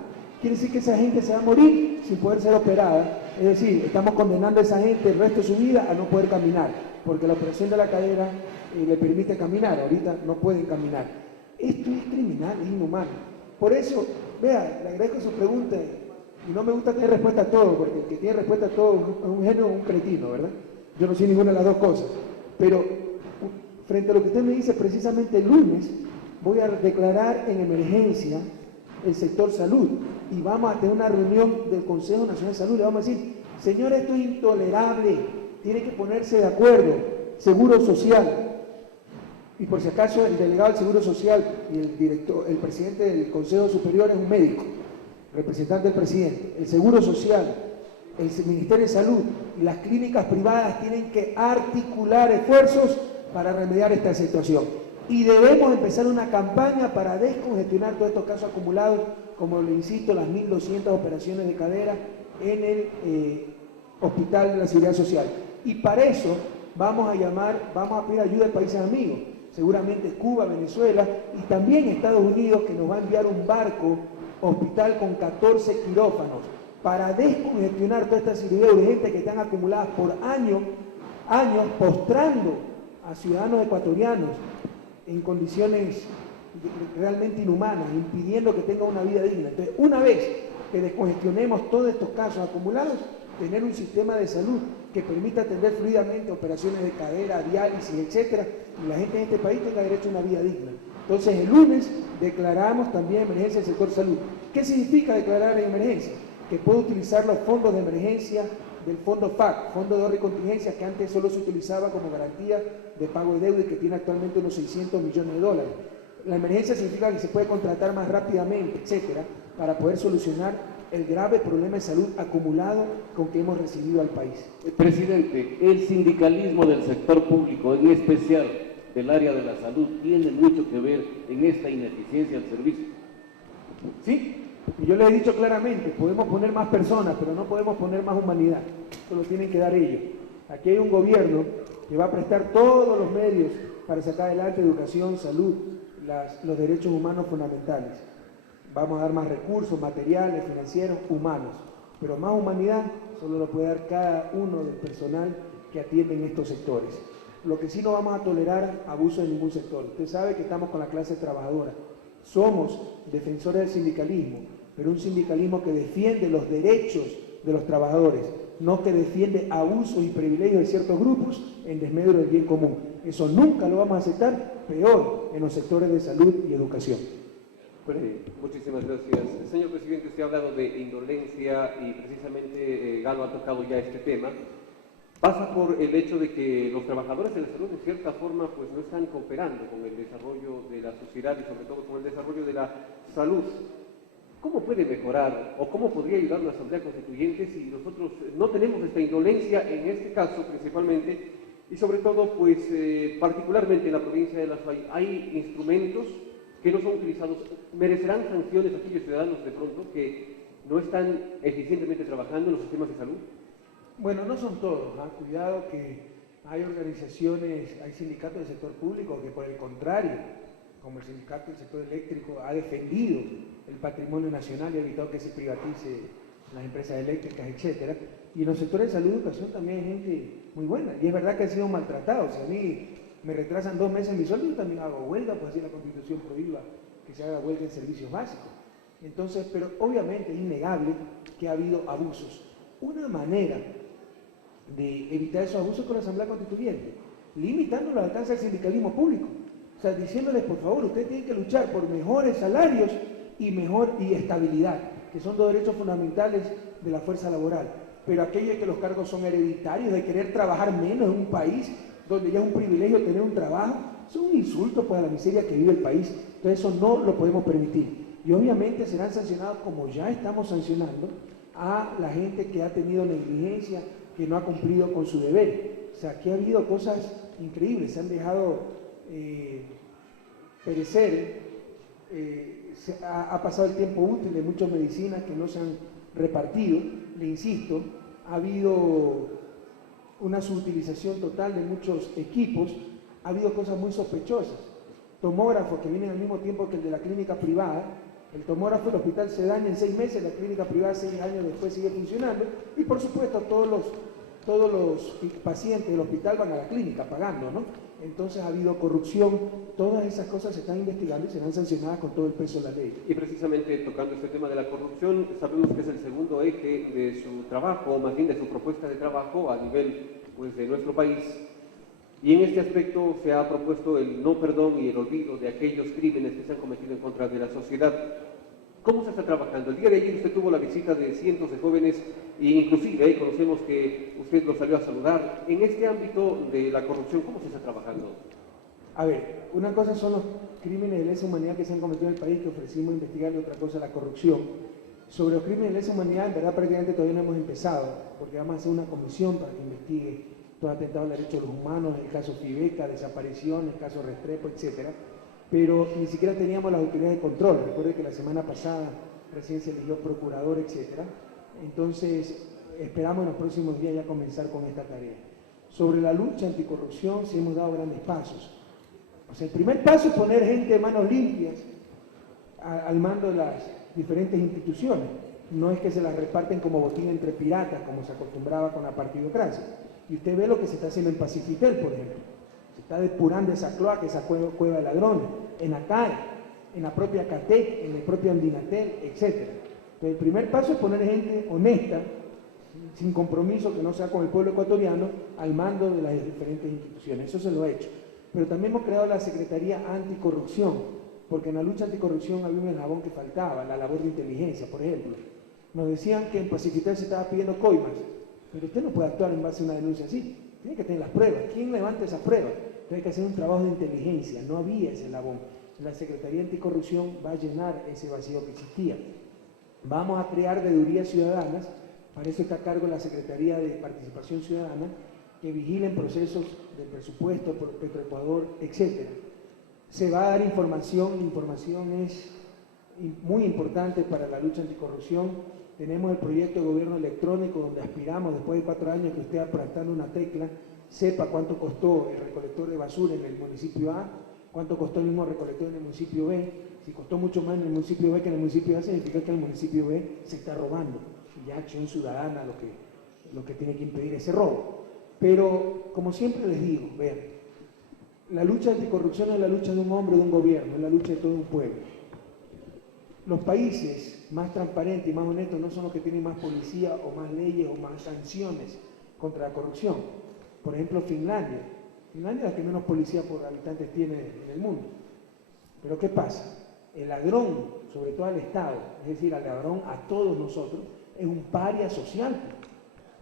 Quiere decir que esa gente se va a morir sin poder ser operada. Es decir, estamos condenando a esa gente el resto de su vida a no poder caminar, porque la operación de la cadera le permite caminar, ahorita no pueden caminar. Esto es criminal, es inhumano. Por eso, vea, le agradezco su pregunta, y no me gusta tener respuesta a todo, porque el que tiene respuesta a todo es un genio o un cretino, ¿verdad? Yo no soy ninguna de las dos cosas. Pero frente a lo que usted me dice, precisamente el lunes voy a declarar en emergencia el sector salud y vamos a tener una reunión del Consejo Nacional de Salud. Le vamos a decir, señor, esto es intolerable, tiene que ponerse de acuerdo, Seguro Social. Y por si acaso el delegado del Seguro Social y el presidente del Consejo Superior es un médico, representante del presidente. El Seguro Social, el Ministerio de Salud y las clínicas privadas tienen que articular esfuerzos para remediar esta situación. Y debemos empezar una campaña para descongestionar todos estos casos acumulados, como le insisto, las 1.200 operaciones de cadera en el Hospital de la Seguridad Social. Y para eso vamos a pedir ayuda de países amigos, seguramente Cuba, Venezuela y también Estados Unidos, que nos va a enviar un barco hospital con 14 quirófanos para descongestionar todas estas cirugías urgentes que están acumuladas por años, postrando a ciudadanos ecuatorianos en condiciones realmente inhumanas, impidiendo que tengan una vida digna. Entonces, una vez que descongestionemos todos estos casos acumulados, tener un sistema de salud que permita atender fluidamente operaciones de cadera, diálisis, etcétera, y la gente en este país tenga derecho a una vida digna. Entonces, el lunes declaramos también emergencia del sector salud. ¿Qué significa declarar en emergencia? Que puede utilizar los fondos de emergencia del fondo FAC, Fondo de Ahorro y Contingencia, que antes solo se utilizaba como garantía de pago de deuda y que tiene actualmente unos $600 millones. La emergencia significa que se puede contratar más rápidamente, etcétera, para poder solucionar el grave problema de salud acumulado con que hemos recibido al país. Presidente, el sindicalismo del sector público, en especial del área de la salud, tiene mucho que ver en esta ineficiencia del servicio. ¿Sí? Y yo les he dicho claramente, podemos poner más personas, pero no podemos poner más humanidad. Eso lo tienen que dar ellos. Aquí hay un gobierno que va a prestar todos los medios para sacar adelante educación, salud, los derechos humanos fundamentales. Vamos a dar más recursos, materiales, financieros, humanos. Pero más humanidad solo lo puede dar cada uno del personal que atiende en estos sectores. Lo que sí no vamos a tolerar abuso de ningún sector. Usted sabe que estamos con la clase trabajadora. Somos defensores del sindicalismo, pero un sindicalismo que defiende los derechos de los trabajadores, no que defiende abusos y privilegios de ciertos grupos en desmedro del bien común. Eso nunca lo vamos a aceptar, peor, en los sectores de salud y educación. Muchísimas gracias. Señor presidente, usted ha hablado de indolencia y precisamente Galo ha tocado ya este tema. Pasa por el hecho de que los trabajadores de la salud, de cierta forma, pues no están cooperando con el desarrollo de la sociedad y sobre todo con el desarrollo de la salud. ¿Cómo puede mejorar o cómo podría ayudar la Asamblea Constituyente si nosotros no tenemos esta indolencia en este caso principalmente y sobre todo, pues particularmente en la provincia de La Suay hay instrumentos que no son utilizados? ¿Merecerán sanciones aquellos ciudadanos de pronto que no están eficientemente trabajando en los sistemas de salud? Bueno, no son todos, cuidado que hay organizaciones, hay sindicatos del sector público que por el contrario, como el sindicato del sector eléctrico, ha defendido el patrimonio nacional y ha evitado que se privatice las empresas eléctricas, etcétera. Y en los sectores de salud y educación también hay gente muy buena, y es verdad que han sido maltratados. Si a mí me retrasan 2 meses mi sueldo, yo también hago huelga, pues así la Constitución prohíba que se haga huelga en servicios básicos. Entonces, pero obviamente es innegable que ha habido abusos. Una manera de evitar esos abusos con la Asamblea Constituyente, limitando el alcance del sindicalismo público. O sea, diciéndoles, por favor, ustedes tienen que luchar por mejores salarios y estabilidad, que son 2 derechos fundamentales de la fuerza laboral. Pero aquello de que los cargos son hereditarios, de querer trabajar menos en un país donde ya es un privilegio tener un trabajo, es un insulto para la miseria que vive el país. Entonces eso no lo podemos permitir. Y obviamente serán sancionados, como ya estamos sancionando, a la gente que ha tenido negligencia, que no ha cumplido con su deber. O sea, aquí ha habido cosas increíbles, se han dejado perecer, ha pasado el tiempo útil de muchas medicinas que no se han repartido. Le insisto, ha habido una subutilización total de muchos equipos, ha habido cosas muy sospechosas. Tomógrafos que vienen al mismo tiempo que el de la clínica privada. El tomógrafo del hospital se daña en 6 meses, la clínica privada 6 años después sigue funcionando, y por supuesto todos los pacientes del hospital van a la clínica pagando, ¿no? Entonces ha habido corrupción, todas esas cosas se están investigando y serán sancionadas con todo el peso de la ley. Y precisamente tocando este tema de la corrupción, sabemos que es el segundo eje de su trabajo, o más bien de su propuesta de trabajo a nivel, pues, de nuestro país. Y en este aspecto se ha propuesto el no perdón y el olvido de aquellos crímenes que se han cometido en contra de la sociedad. ¿Cómo se está trabajando? El día de ayer usted tuvo la visita de cientos de jóvenes e inclusive conocemos que usted los salió a saludar. En este ámbito de la corrupción, ¿cómo se está trabajando? A ver, una cosa son los crímenes de lesa humanidad que se han cometido en el país, que ofrecimos investigar, y otra cosa la corrupción. Sobre los crímenes de lesa humanidad, en verdad prácticamente todavía no hemos empezado, porque vamos a hacer una comisión para que investigue todo atentado al derecho de los humanos, el caso Fibeca, desaparición, el caso Restrepo, etcétera. Pero ni siquiera teníamos las autoridades de control. Recuerde que la semana pasada recién se eligió procurador, etcétera. Entonces, esperamos en los próximos días ya comenzar con esta tarea. Sobre la lucha anticorrupción, sí hemos dado grandes pasos. O sea, el primer paso es poner gente de manos limpias al mando de las diferentes instituciones. No es que se las reparten como botín entre piratas, como se acostumbraba con la partidocracia. Y usted ve lo que se está haciendo en Pacifitel, por ejemplo. Se está depurando esa cloaca, esa cueva de ladrones, en ACAE, en la propia CATEC, en el propio Andinatel, etc. Entonces, el primer paso es poner gente honesta, sin compromiso, que no sea con el pueblo ecuatoriano, al mando de las diferentes instituciones. Eso se lo ha hecho. Pero también hemos creado la Secretaría Anticorrupción, porque en la lucha anticorrupción había un eslabón que faltaba, la labor de inteligencia, por ejemplo. Nos decían que en Pacifitel se estaba pidiendo coimas, pero usted no puede actuar en base a una denuncia así. Tiene que tener las pruebas. ¿Quién levanta esas pruebas? Entonces hay que hacer un trabajo de inteligencia. No había ese eslabón. La Secretaría Anticorrupción va a llenar ese vacío que existía. Vamos a crear veedurías ciudadanas. Para eso está a cargo la Secretaría de Participación Ciudadana, que vigilen procesos de presupuesto por Petroecuador, etc. Se va a dar información. La información es muy importante para la lucha anticorrupción. Tenemos el proyecto de gobierno electrónico, donde aspiramos, después de 4 años, que usted apretando una tecla sepa cuánto costó el recolector de basura en el municipio A, cuánto costó el mismo recolector en el municipio B. Si costó mucho más en el municipio B que en el municipio A, significa que en el municipio B se está robando. Y ya acción ciudadana lo que tiene que impedir ese robo. Pero, como siempre les digo, vean, la lucha anticorrupción es la lucha de un hombre, de un gobierno, es la lucha de todo un pueblo. Los países más transparentes y más honestos no son los que tienen más policía o más leyes o más sanciones contra la corrupción. Por ejemplo, Finlandia. Finlandia es la que menos policía por habitantes tiene en el mundo. Pero ¿qué pasa? El ladrón, sobre todo al Estado, es decir, al ladrón a todos nosotros, es un paria social,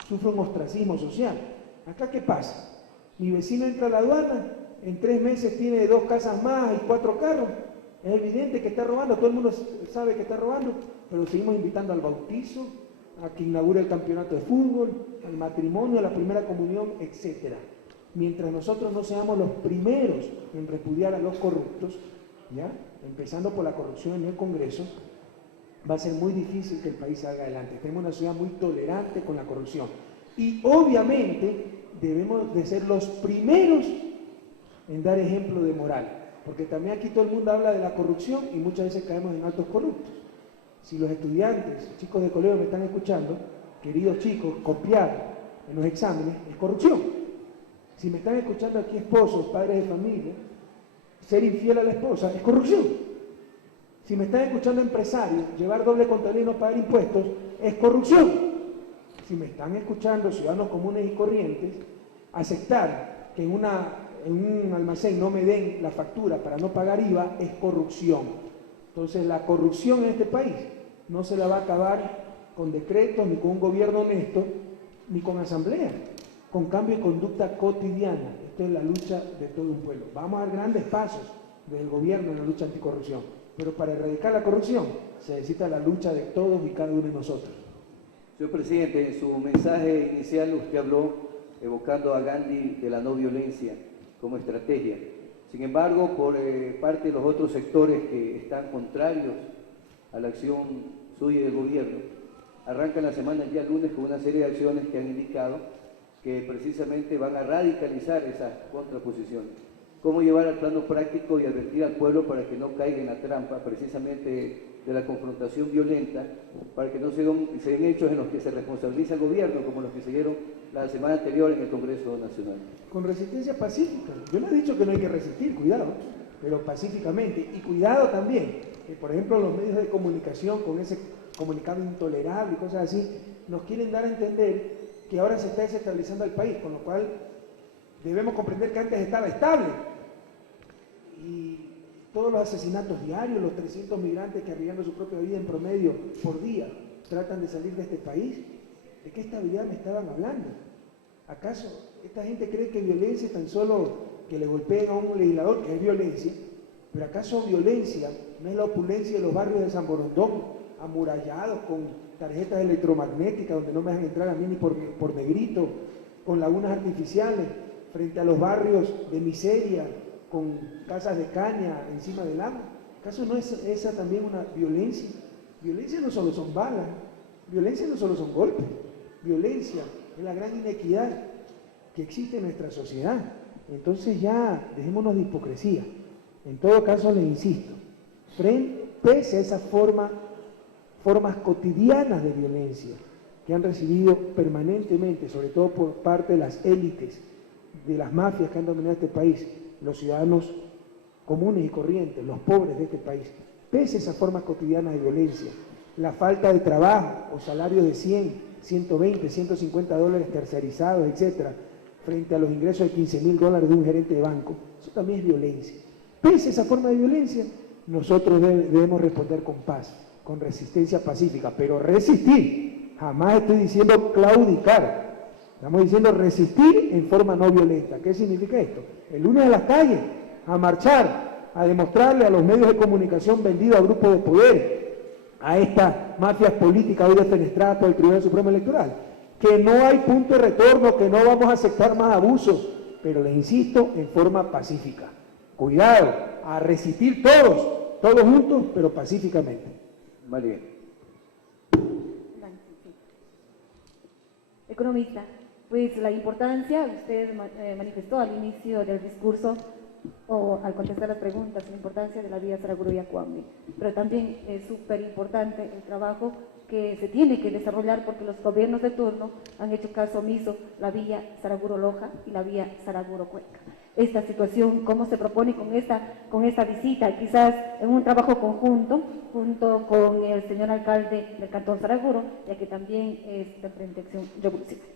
sufre un ostracismo social. ¿Acá qué pasa? Mi vecino entra a la aduana, en 3 meses tiene 2 casas más y 4 carros. Es evidente que está robando, todo el mundo sabe que está robando, pero seguimos invitando al bautizo, a que inaugure el campeonato de fútbol, al matrimonio, a la primera comunión, etc. Mientras nosotros no seamos los primeros en repudiar a los corruptos, ¿ya? Empezando por la corrupción en el Congreso, va a ser muy difícil que el país salga adelante. Tenemos una ciudad muy tolerante con la corrupción. Y obviamente debemos de ser los primeros en dar ejemplo de moral, porque también aquí todo el mundo habla de la corrupción y muchas veces caemos en actos corruptos. Si los estudiantes, chicos de colegio me están escuchando, queridos chicos, copiar en los exámenes es corrupción. Si me están escuchando aquí esposos, padres de familia, ser infiel a la esposa es corrupción. Si me están escuchando empresarios, llevar doble contabilidad y no pagar impuestos es corrupción. Si me están escuchando ciudadanos comunes y corrientes, aceptar que en un almacén no me den la factura para no pagar IVA es corrupción. Entonces la corrupción en este país no se la va a acabar con decretos, ni con un gobierno honesto, ni con asamblea, con cambio de conducta cotidiana. Esto es la lucha de todo un pueblo. Vamos a dar grandes pasos del gobierno en la lucha anticorrupción, pero para erradicar la corrupción se necesita la lucha de todos y cada uno de nosotros. Señor presidente, en su mensaje inicial usted habló evocando a Gandhi de la no violencia como estrategia. Sin embargo, por parte de los otros sectores que están contrarios a la acción suya y del gobierno, arrancan la semana el día lunes con una serie de acciones que han indicado que precisamente van a radicalizar esas contraposiciones. ¿Cómo llevar al plano práctico y advertir al pueblo para que no caiga en la trampa precisamente de la confrontación violenta, para que no se den hechos en los que se responsabiliza el gobierno, como los que se dieron la semana anterior en el Congreso Nacional? Con resistencia pacífica. Yo no he dicho que no hay que resistir, cuidado, pero pacíficamente. Y cuidado también, que por ejemplo los medios de comunicación con ese comunicado intolerable y cosas así, nos quieren dar a entender que ahora se está desestabilizando el país, con lo cual debemos comprender que antes estaba estable. Y todos los asesinatos diarios, los 300 migrantes que arriesgando su propia vida en promedio por día tratan de salir de este país, ¿de qué estabilidad me estaban hablando? ¿Acaso esta gente cree que violencia es tan solo que le golpeen a un legislador, que es violencia? ¿Pero acaso violencia no es la opulencia de los barrios de San Borondón, amurallados con tarjetas electromagnéticas donde no me dejan entrar a mí ni por negrito, con lagunas artificiales, frente a los barrios de miseria, con casas de caña encima del agua? ¿Acaso no es esa también una violencia? Violencia no solo son balas, violencia no solo son golpes, violencia es la gran inequidad que existe en nuestra sociedad. Entonces ya dejémonos de hipocresía. En todo caso les insisto, pese a esas formas cotidianas de violencia que han recibido permanentemente, sobre todo por parte de las élites, de las mafias que han dominado este país, los ciudadanos comunes y corrientes, los pobres de este país, pese a esa forma cotidiana de violencia, la falta de trabajo o salarios de 100, 120, 150 dólares tercerizados, etcétera, frente a los ingresos de $15,000 de un gerente de banco, eso también es violencia. Pese a esa forma de violencia, nosotros debemos responder con paz, con resistencia pacífica, pero resistir, jamás estoy diciendo claudicar. Estamos diciendo resistir en forma no violenta. ¿Qué significa esto? El lunes a las calles, a marchar, a demostrarle a los medios de comunicación vendidos a grupos de poder, a estas mafias políticas hoy defenestradas por el Tribunal Supremo Electoral, que no hay punto de retorno, que no vamos a aceptar más abusos, pero les insisto, en forma pacífica. Cuidado, a resistir todos juntos, pero pacíficamente. María. Economista, pues la importancia, usted manifestó al inicio del discurso o al contestar las preguntas, la importancia de la vía Saraguro-Yacuambi, pero también es súper importante el trabajo que se tiene que desarrollar porque los gobiernos de turno han hecho caso omiso la vía Saraguro-Loja y la vía Saraguro-Cuenca. Esta situación, ¿cómo se propone con esta visita? Quizás en un trabajo conjunto, junto con el señor alcalde del Cantón Saraguro, ya que también es de Frente Acción Revolucionaria.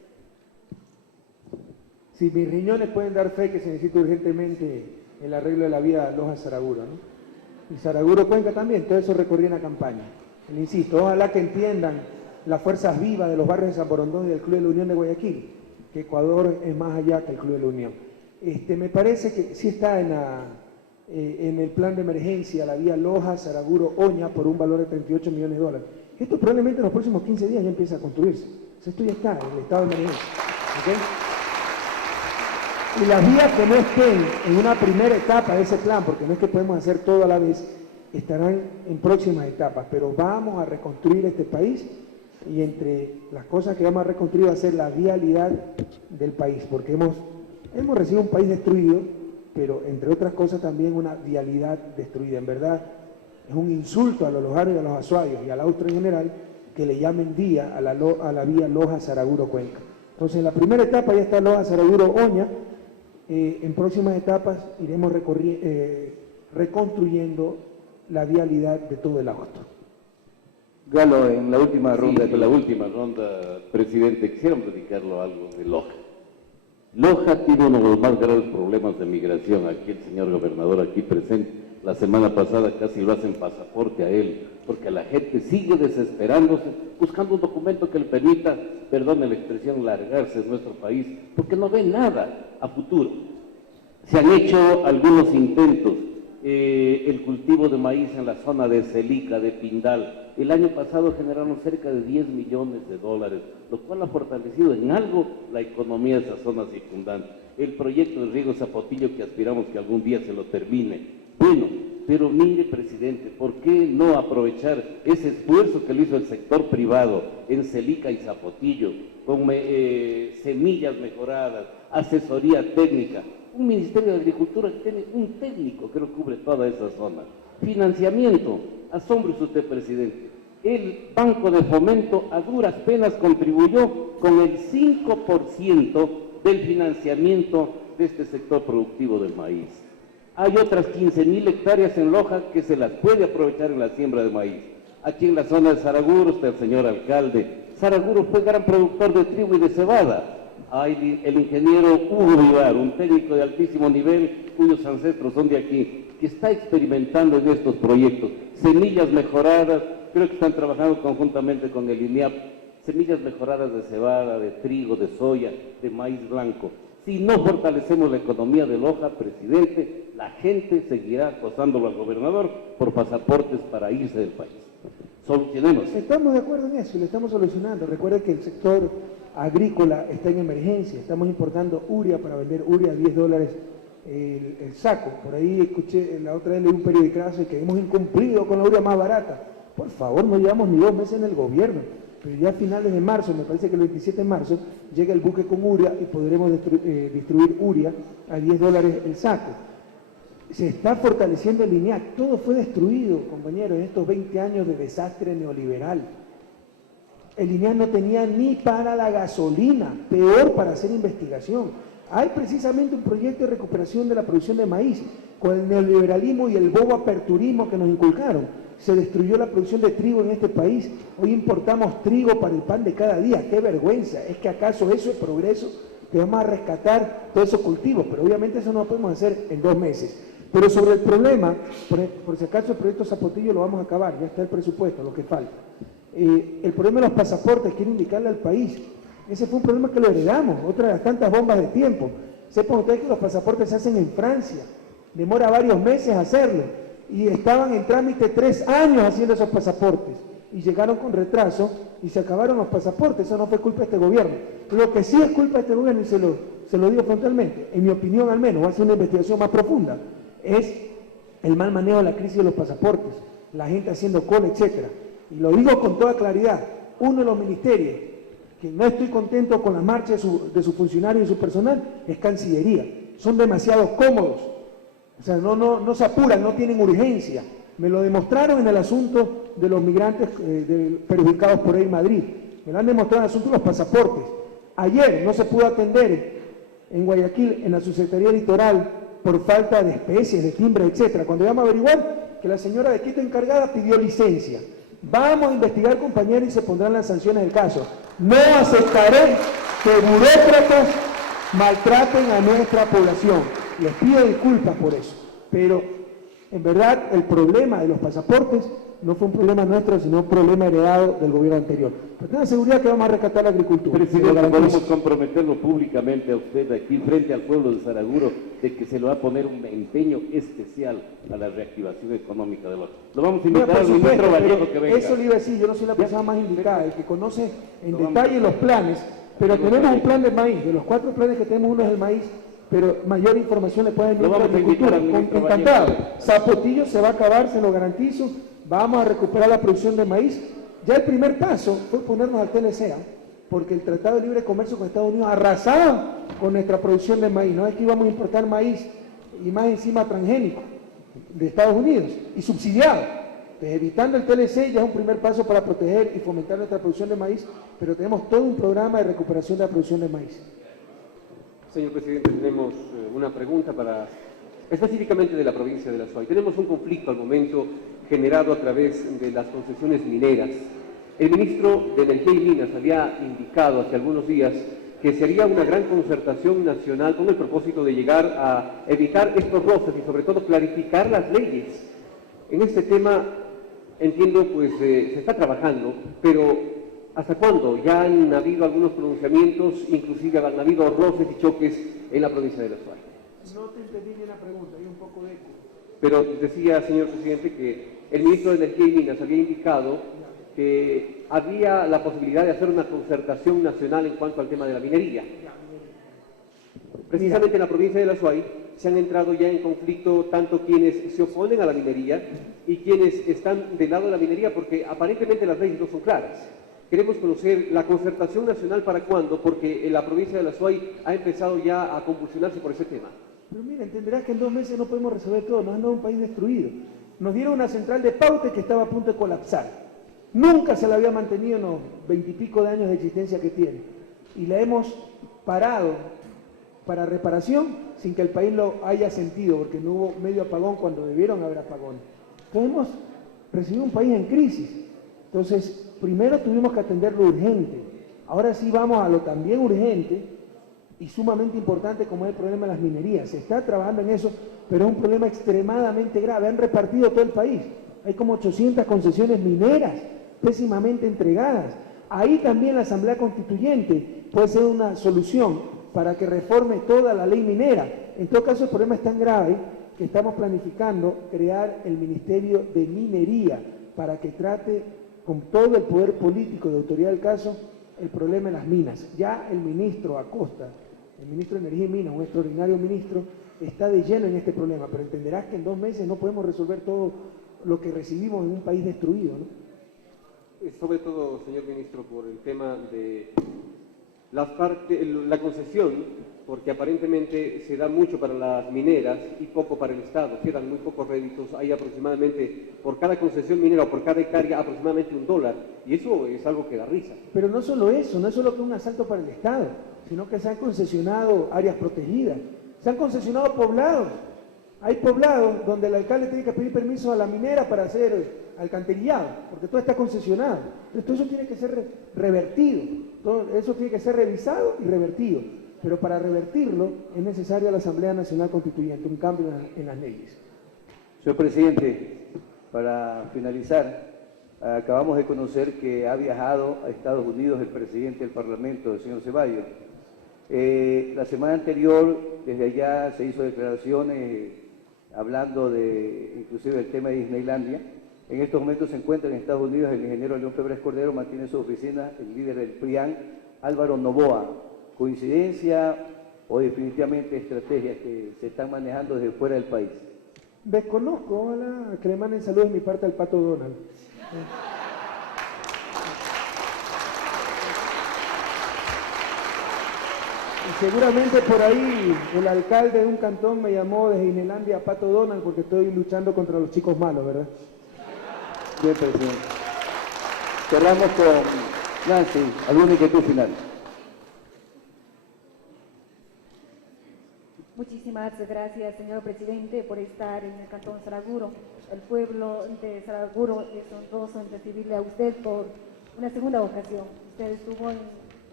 Si mis riñones pueden dar fe que se necesita urgentemente el arreglo de la vía Loja-Saraguro, ¿no? y Saraguro Cuenca también, todo eso recorrí en la campaña. Le insisto, ojalá que entiendan las fuerzas vivas de los barrios de San Borondón y del Club de la Unión de Guayaquil, que Ecuador es más allá que el Club de la Unión. Me parece que sí está en el plan de emergencia la vía Loja-Saraguro-Oña por un valor de 38 millones de dólares. Esto probablemente en los próximos 15 días ya empieza a construirse. O sea, esto ya está en el estado de emergencia. ¿Okay? Y las vías que no estén en una primera etapa de ese plan, porque no es que podemos hacer todo a la vez, estarán en próximas etapas, pero vamos a reconstruir este país y entre las cosas que vamos a reconstruir va a ser la vialidad del país, porque hemos recibido un país destruido, pero entre otras cosas también una vialidad destruida. En verdad, es un insulto a los lojanos y a los azuayos y al austro en general que le llamen vía a la vía Loja-Saraguro-Cuenca. Entonces, en la primera etapa ya está Loja-Saraguro-Oña. En próximas etapas iremos reconstruyendo la vialidad de todo el agosto. Galo, en la última ronda. Sí, en la última ronda, presidente, quisiéramos dedicarlo a algo de Loja. Loja tiene uno de los más graves problemas de migración. Aquí el señor gobernador, aquí presente, la semana pasada casi lo hacen pasaporte a él, porque la gente sigue desesperándose, buscando un documento que le permita, perdone la expresión, largarse de nuestro país, porque no ve nada a futuro. Se han hecho algunos intentos, el cultivo de maíz en la zona de Celica, de Pindal. El año pasado generaron cerca de 10 millones de dólares, lo cual ha fortalecido en algo la economía de esa zona circundante. El proyecto de riego Zapotillo, que aspiramos que algún día se lo termine. Bueno, pero mire, presidente, ¿por qué no aprovechar ese esfuerzo que lo hizo el sector privado en Celica y Zapotillo, con semillas mejoradas, asesoría técnica? Un Ministerio de Agricultura que tiene un técnico que no cubre toda esa zona. Financiamiento, asómbrese usted, presidente. El Banco de Fomento a duras penas contribuyó con el 5% del financiamiento de este sector productivo del maíz. Hay otras 15.000 hectáreas en Loja que se las puede aprovechar en la siembra de maíz. Aquí en la zona de Saraguro está el señor alcalde. Saraguro fue gran productor de trigo y de cebada. Hay el ingeniero Hugo Vivar, un técnico de altísimo nivel, cuyos ancestros son de aquí, que está experimentando en estos proyectos. Semillas mejoradas, creo que están trabajando conjuntamente con el INEAP, semillas mejoradas de cebada, de trigo, de soya, de maíz blanco. Si no fortalecemos la economía de Loja, presidente, la gente seguirá acosándolo al gobernador por pasaportes para irse del país. Solucionemos. Estamos de acuerdo en eso y lo estamos solucionando. Recuerden que el sector agrícola está en emergencia. Estamos importando urea para vender urea a 10 dólares el saco. Por ahí escuché, la otra vez leí un periodicazo que hemos incumplido con la urea más barata. Por favor, no llevamos ni 2 meses en el gobierno. Pero ya a finales de marzo, me parece que el 27 de marzo, llega el buque con urea y podremos distribuir urea a 10 dólares el saco. Se está fortaleciendo el INEAC. Todo fue destruido, compañeros, en estos 20 años de desastre neoliberal. El INEAC no tenía ni para la gasolina, peor para hacer investigación. Hay precisamente un proyecto de recuperación de la producción de maíz. Con el neoliberalismo y el bobo aperturismo que nos inculcaron, se destruyó la producción de trigo en este país. Hoy importamos trigo para el pan de cada día. ¡Qué vergüenza! ¿Es que acaso eso es progreso? Que vamos a rescatar todos esos cultivos, pero obviamente eso no lo podemos hacer en 2 meses. Pero sobre el problema, por si acaso el proyecto Zapotillo lo vamos a acabar, ya está el presupuesto, lo que falta. El problema de los pasaportes, quiero indicarle al país, ese fue un problema que lo heredamos, otra de las tantas bombas de tiempo. Sepan ustedes que los pasaportes se hacen en Francia, demora varios meses hacerlo, y estaban en trámite 3 años haciendo esos pasaportes, y llegaron con retraso, y se acabaron los pasaportes. Eso no fue culpa de este gobierno. Lo que sí es culpa de este gobierno, y se lo digo frontalmente, en mi opinión al menos, va a ser una investigación más profunda, es el mal manejo de la crisis de los pasaportes, la gente haciendo cola, etcétera. Y lo digo con toda claridad, uno de los ministerios que no estoy contento con la marcha de su funcionario y su personal es Cancillería. Son demasiado cómodos, o sea, no se apuran, no tienen urgencia. Me lo demostraron en el asunto de los migrantes perjudicados por ahí en Madrid. Me lo han demostrado en el asunto de los pasaportes. Ayer no se pudo atender en Guayaquil, en la Subsecretaría Litoral, por falta de especies, de timbre, etcétera. Cuando íbamos a averiguar que la señora de Quito encargada pidió licencia. Vamos a investigar, compañeros, y se pondrán las sanciones del caso. No aceptaré que burócratas maltraten a nuestra población. Les pido disculpas por eso, pero En verdad, el problema de los pasaportes no fue un problema nuestro, sino un problema heredado del gobierno anterior. Pero tenga seguridad que vamos a rescatar la agricultura. Presidente, podemos comprometerlo públicamente a usted aquí frente al pueblo de Saraguro de que se le va a poner un empeño especial a la reactivación económica de los... Lo vamos a invitar al ministro Vallejo que venga. Eso le iba a decir, yo no soy la persona más indicada, el que conoce en detalle los planes, pero tenemos un plan de maíz, de los 4 planes que tenemos, uno es el maíz, pero mayor información le pueden dar a la agricultura. Encantado. Zapotillo se va a acabar, se lo garantizo. Vamos a recuperar la producción de maíz. Ya el primer paso fue ponernos al TLC, porque el Tratado de Libre Comercio con Estados Unidos arrasaba con nuestra producción de maíz. No es que íbamos a importar maíz y más encima transgénico de Estados Unidos y subsidiado. Entonces, evitando el TLC ya es un primer paso para proteger y fomentar nuestra producción de maíz, pero tenemos todo un programa de recuperación de la producción de maíz. Señor presidente, tenemos una pregunta específicamente de la provincia de La Suay. Tenemos un conflicto al momento generado a través de las concesiones mineras. El ministro de Energía y Minas había indicado hace algunos días que se haría una gran concertación nacional con el propósito de llegar a evitar estos roces y sobre todo clarificar las leyes. En este tema, entiendo, pues se está trabajando, pero ¿hasta cuándo? Ya han habido algunos pronunciamientos, inclusive han habido roces y choques en la provincia de La Suay. No te entendí bien la pregunta, hay un poco de eco. Pero decía, señor presidente, que el ministro de Energía y Minas había indicado que había la posibilidad de hacer una concertación nacional en cuanto al tema de la minería. Precisamente en la provincia de La Suay se han entrado ya en conflicto tanto quienes se oponen a la minería y quienes están del lado de la minería, porque aparentemente las leyes no son claras. Queremos conocer la concertación nacional para cuándo, porque la provincia de La Suay ha empezado ya a convulsionarse por ese tema. Pero mira, entenderás que en 2 meses no podemos resolver todo, nos han dado un país destruido. Nos dieron una central de Paute que estaba a punto de colapsar. Nunca se la había mantenido en los 20 y pico de años de existencia que tiene. Y la hemos parado para reparación sin que el país lo haya sentido, porque no hubo medio apagón cuando debieron haber apagón. Entonces hemos recibido un país en crisis. Entonces, primero tuvimos que atender lo urgente. Ahora sí vamos a lo también urgente y sumamente importante, como es el problema de las minerías. Se está trabajando en eso, pero es un problema extremadamente grave. Han repartido todo el país. Hay como 800 concesiones mineras pésimamente entregadas. Ahí también la Asamblea Constituyente puede ser una solución para que reforme toda la ley minera. En todo caso, el problema es tan grave que estamos planificando crear el Ministerio de Minería para que trate con todo el poder político de autoridad del caso el problema de las minas. Ya el ministro Acosta, el ministro de Energía y Minas, un extraordinario ministro, está de lleno en este problema, pero entenderás que en 2 meses no podemos resolver todo lo que recibimos en un país destruido, ¿no? Sobre todo, señor ministro, por el tema de la concesión, porque aparentemente se da mucho para las mineras y poco para el Estado, quedan muy pocos réditos, hay aproximadamente por cada concesión minera o por cada hectárea aproximadamente $1, y eso es algo que da risa. Pero no solo eso, no es solo que un asalto para el Estado, sino que se han concesionado áreas protegidas, se han concesionado poblados. Hay poblados donde el alcalde tiene que pedir permiso a la minera para hacer alcantarillado, porque todo está concesionado. Entonces todo eso tiene que ser revertido, todo eso tiene que ser revisado y revertido. Pero para revertirlo es necesaria la Asamblea Nacional Constituyente, un cambio en las leyes. Señor presidente, para finalizar, acabamos de conocer que ha viajado a Estados Unidos el presidente del Parlamento, el señor Ceballos. La semana anterior, desde allá se hizo declaraciones hablando de, inclusive, el tema de Disneylandia. En estos momentos se encuentra en Estados Unidos el ingeniero León Febres Cordero, mantiene su oficina el líder del PRIAN, Álvaro Novoa. ¿Coincidencia o definitivamente estrategias que se están manejando desde fuera del país? Desconozco, ojalá que le manden saludos de mi parte al Pato Donald. Y seguramente por ahí el alcalde de un cantón me llamó desde Disneylandia a Pato Donald porque estoy luchando contra los chicos malos, ¿verdad? Bien, presidente. Cerramos con Nancy, ¿alguna inquietud final? Muchísimas gracias, señor presidente, por estar en el Cantón Saraguro. El pueblo de Saraguro es honroso en recibirle a usted por una segunda ocasión. Usted estuvo en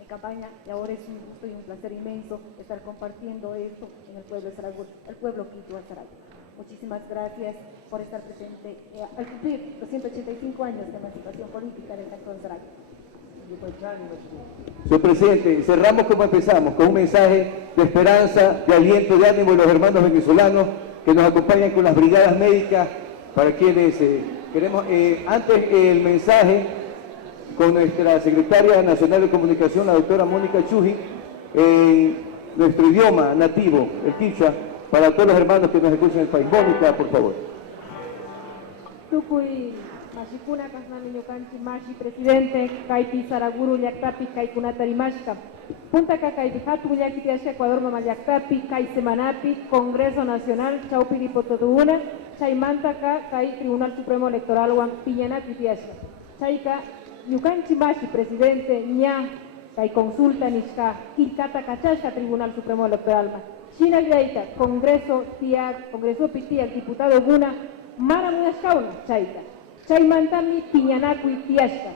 campaña y ahora es un gusto y un placer inmenso estar compartiendo esto en el pueblo de Saraguro, el pueblo quito a Saraguro. Muchísimas gracias por estar presente al cumplir los 185 años de emancipación política del Cantón Saray. Señor presidente, cerramos como empezamos, con un mensaje de esperanza, de aliento, de ánimo de los hermanos venezolanos que nos acompañan con las brigadas médicas, para quienes queremos, antes el mensaje con nuestra secretaria nacional de comunicación, la doctora Mónica Chuji, en nuestro idioma nativo, el quichua, para todos los hermanos que nos escuchan en el país. Mónica, por favor. Tukuy Mashikuna Kasnami Ñukanchi Mashi Presidente Kaipi Saraguru Llaktapi Kaikunata Rimashka Punta Kaipi Hatu Llakitiasha Ecuador Mama Llaktapi Kai Semanapi Congreso Nacional Chaupiri Pototuna Chaimanta Kai Tribunal Supremo Electoral Wan Piñanapi Tiasha Chaika Ñukanchi Mashi Presidente Ña Kai Consulta Nishka Kilkata Kachashka Tribunal Supremo Electoral China Yaita Congreso Pitiak Diputado Guna Mara Muyashkauna Chaika Chay mantami piñanakui tiashka,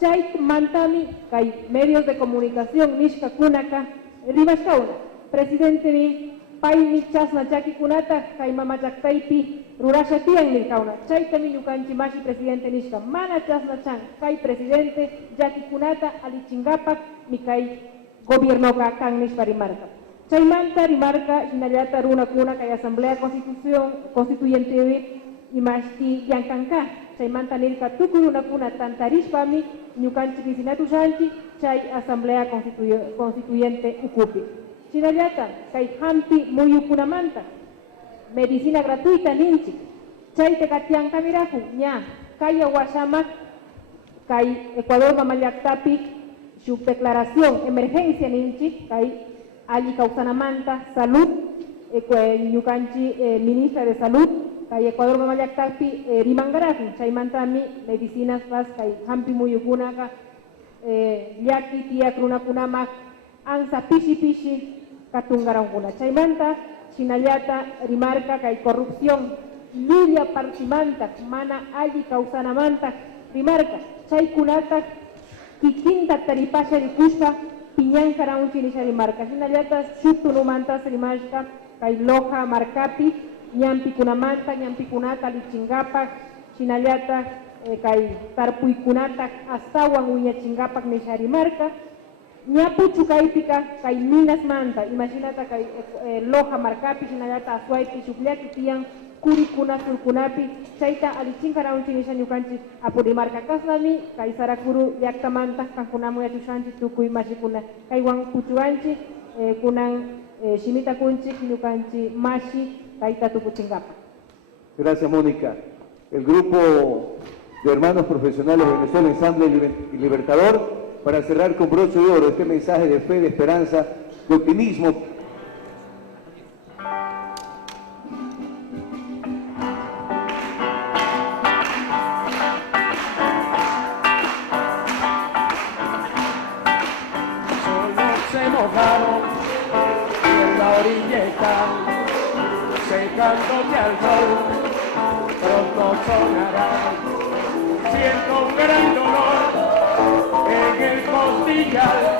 chay mantami kay medios de comunicación nishka kunaka rimashkauna. Presidente mi paymi chasna chaki kunata kay mamachaktaypi rurasha tiyan nirkauna. Chay tami ñukanchi mashi presidente nishka mana chasna chan kay presidente yaki kunata alichingapak mi kay gobierno ka kan nishpa rimarka. Chay manta rimarka hinallata runa kuna kay asamblea constituyente y mashti yankanka. Chay manta nirka tukuruna kuna tantarishpami ñukanchi vicinatu shanchi chay asamblea constituyente ukupi. Chinallata kay hampi muyukunamanta medicina gratuita ninchi chay tekatianka miraku ña kay awashamak kay Ecuador Mamallacktapi su declaración emergencia ninchi kay alli kausanamanta salud ñukanchi ministra de salud kay Ecuador Mamallacktapi rimangaraku chaymantami medicinas pas kay hampi muyukunaka llaki tiyak runakunamak ansa pishi katungarankuna chaymanta chinallata rimarka kay corrupción llulla partimanta mana alli kawsanamanta rimarka chaykunata kikinta taripasha rikushpa piñankaranchi nisha rimarka chinallata shuktunumantas rimashka kay Loja markapi ñampikunata lichingapak chinallata kay tarpuykunata astawan wiñachingapak nisha rimarka ñapuchu kaypika kay minas manta imaginata kay Loja markapi chinallata aswaypi shukllaki tiyan kurikuna surkunapi chayta alichinkaranchi nisha ñukanchi apurimarka kasnami kay Sarakuru llaktamanta kankunamun yachushanchi tukuy mashikuna kaywan puchuanchi kunan shimita kunchik ñukanchi mashi kaita tukuchingapa. Gracias, Mónica. El grupo de hermanos profesionales de Venezuela, Ensamble Libertador, para cerrar con broche de oro este mensaje de fe, de esperanza, de optimismo. Solo se mojaron y en la orilla están secándose al sol, pronto sonará. Siento un gran dolor en el costillar.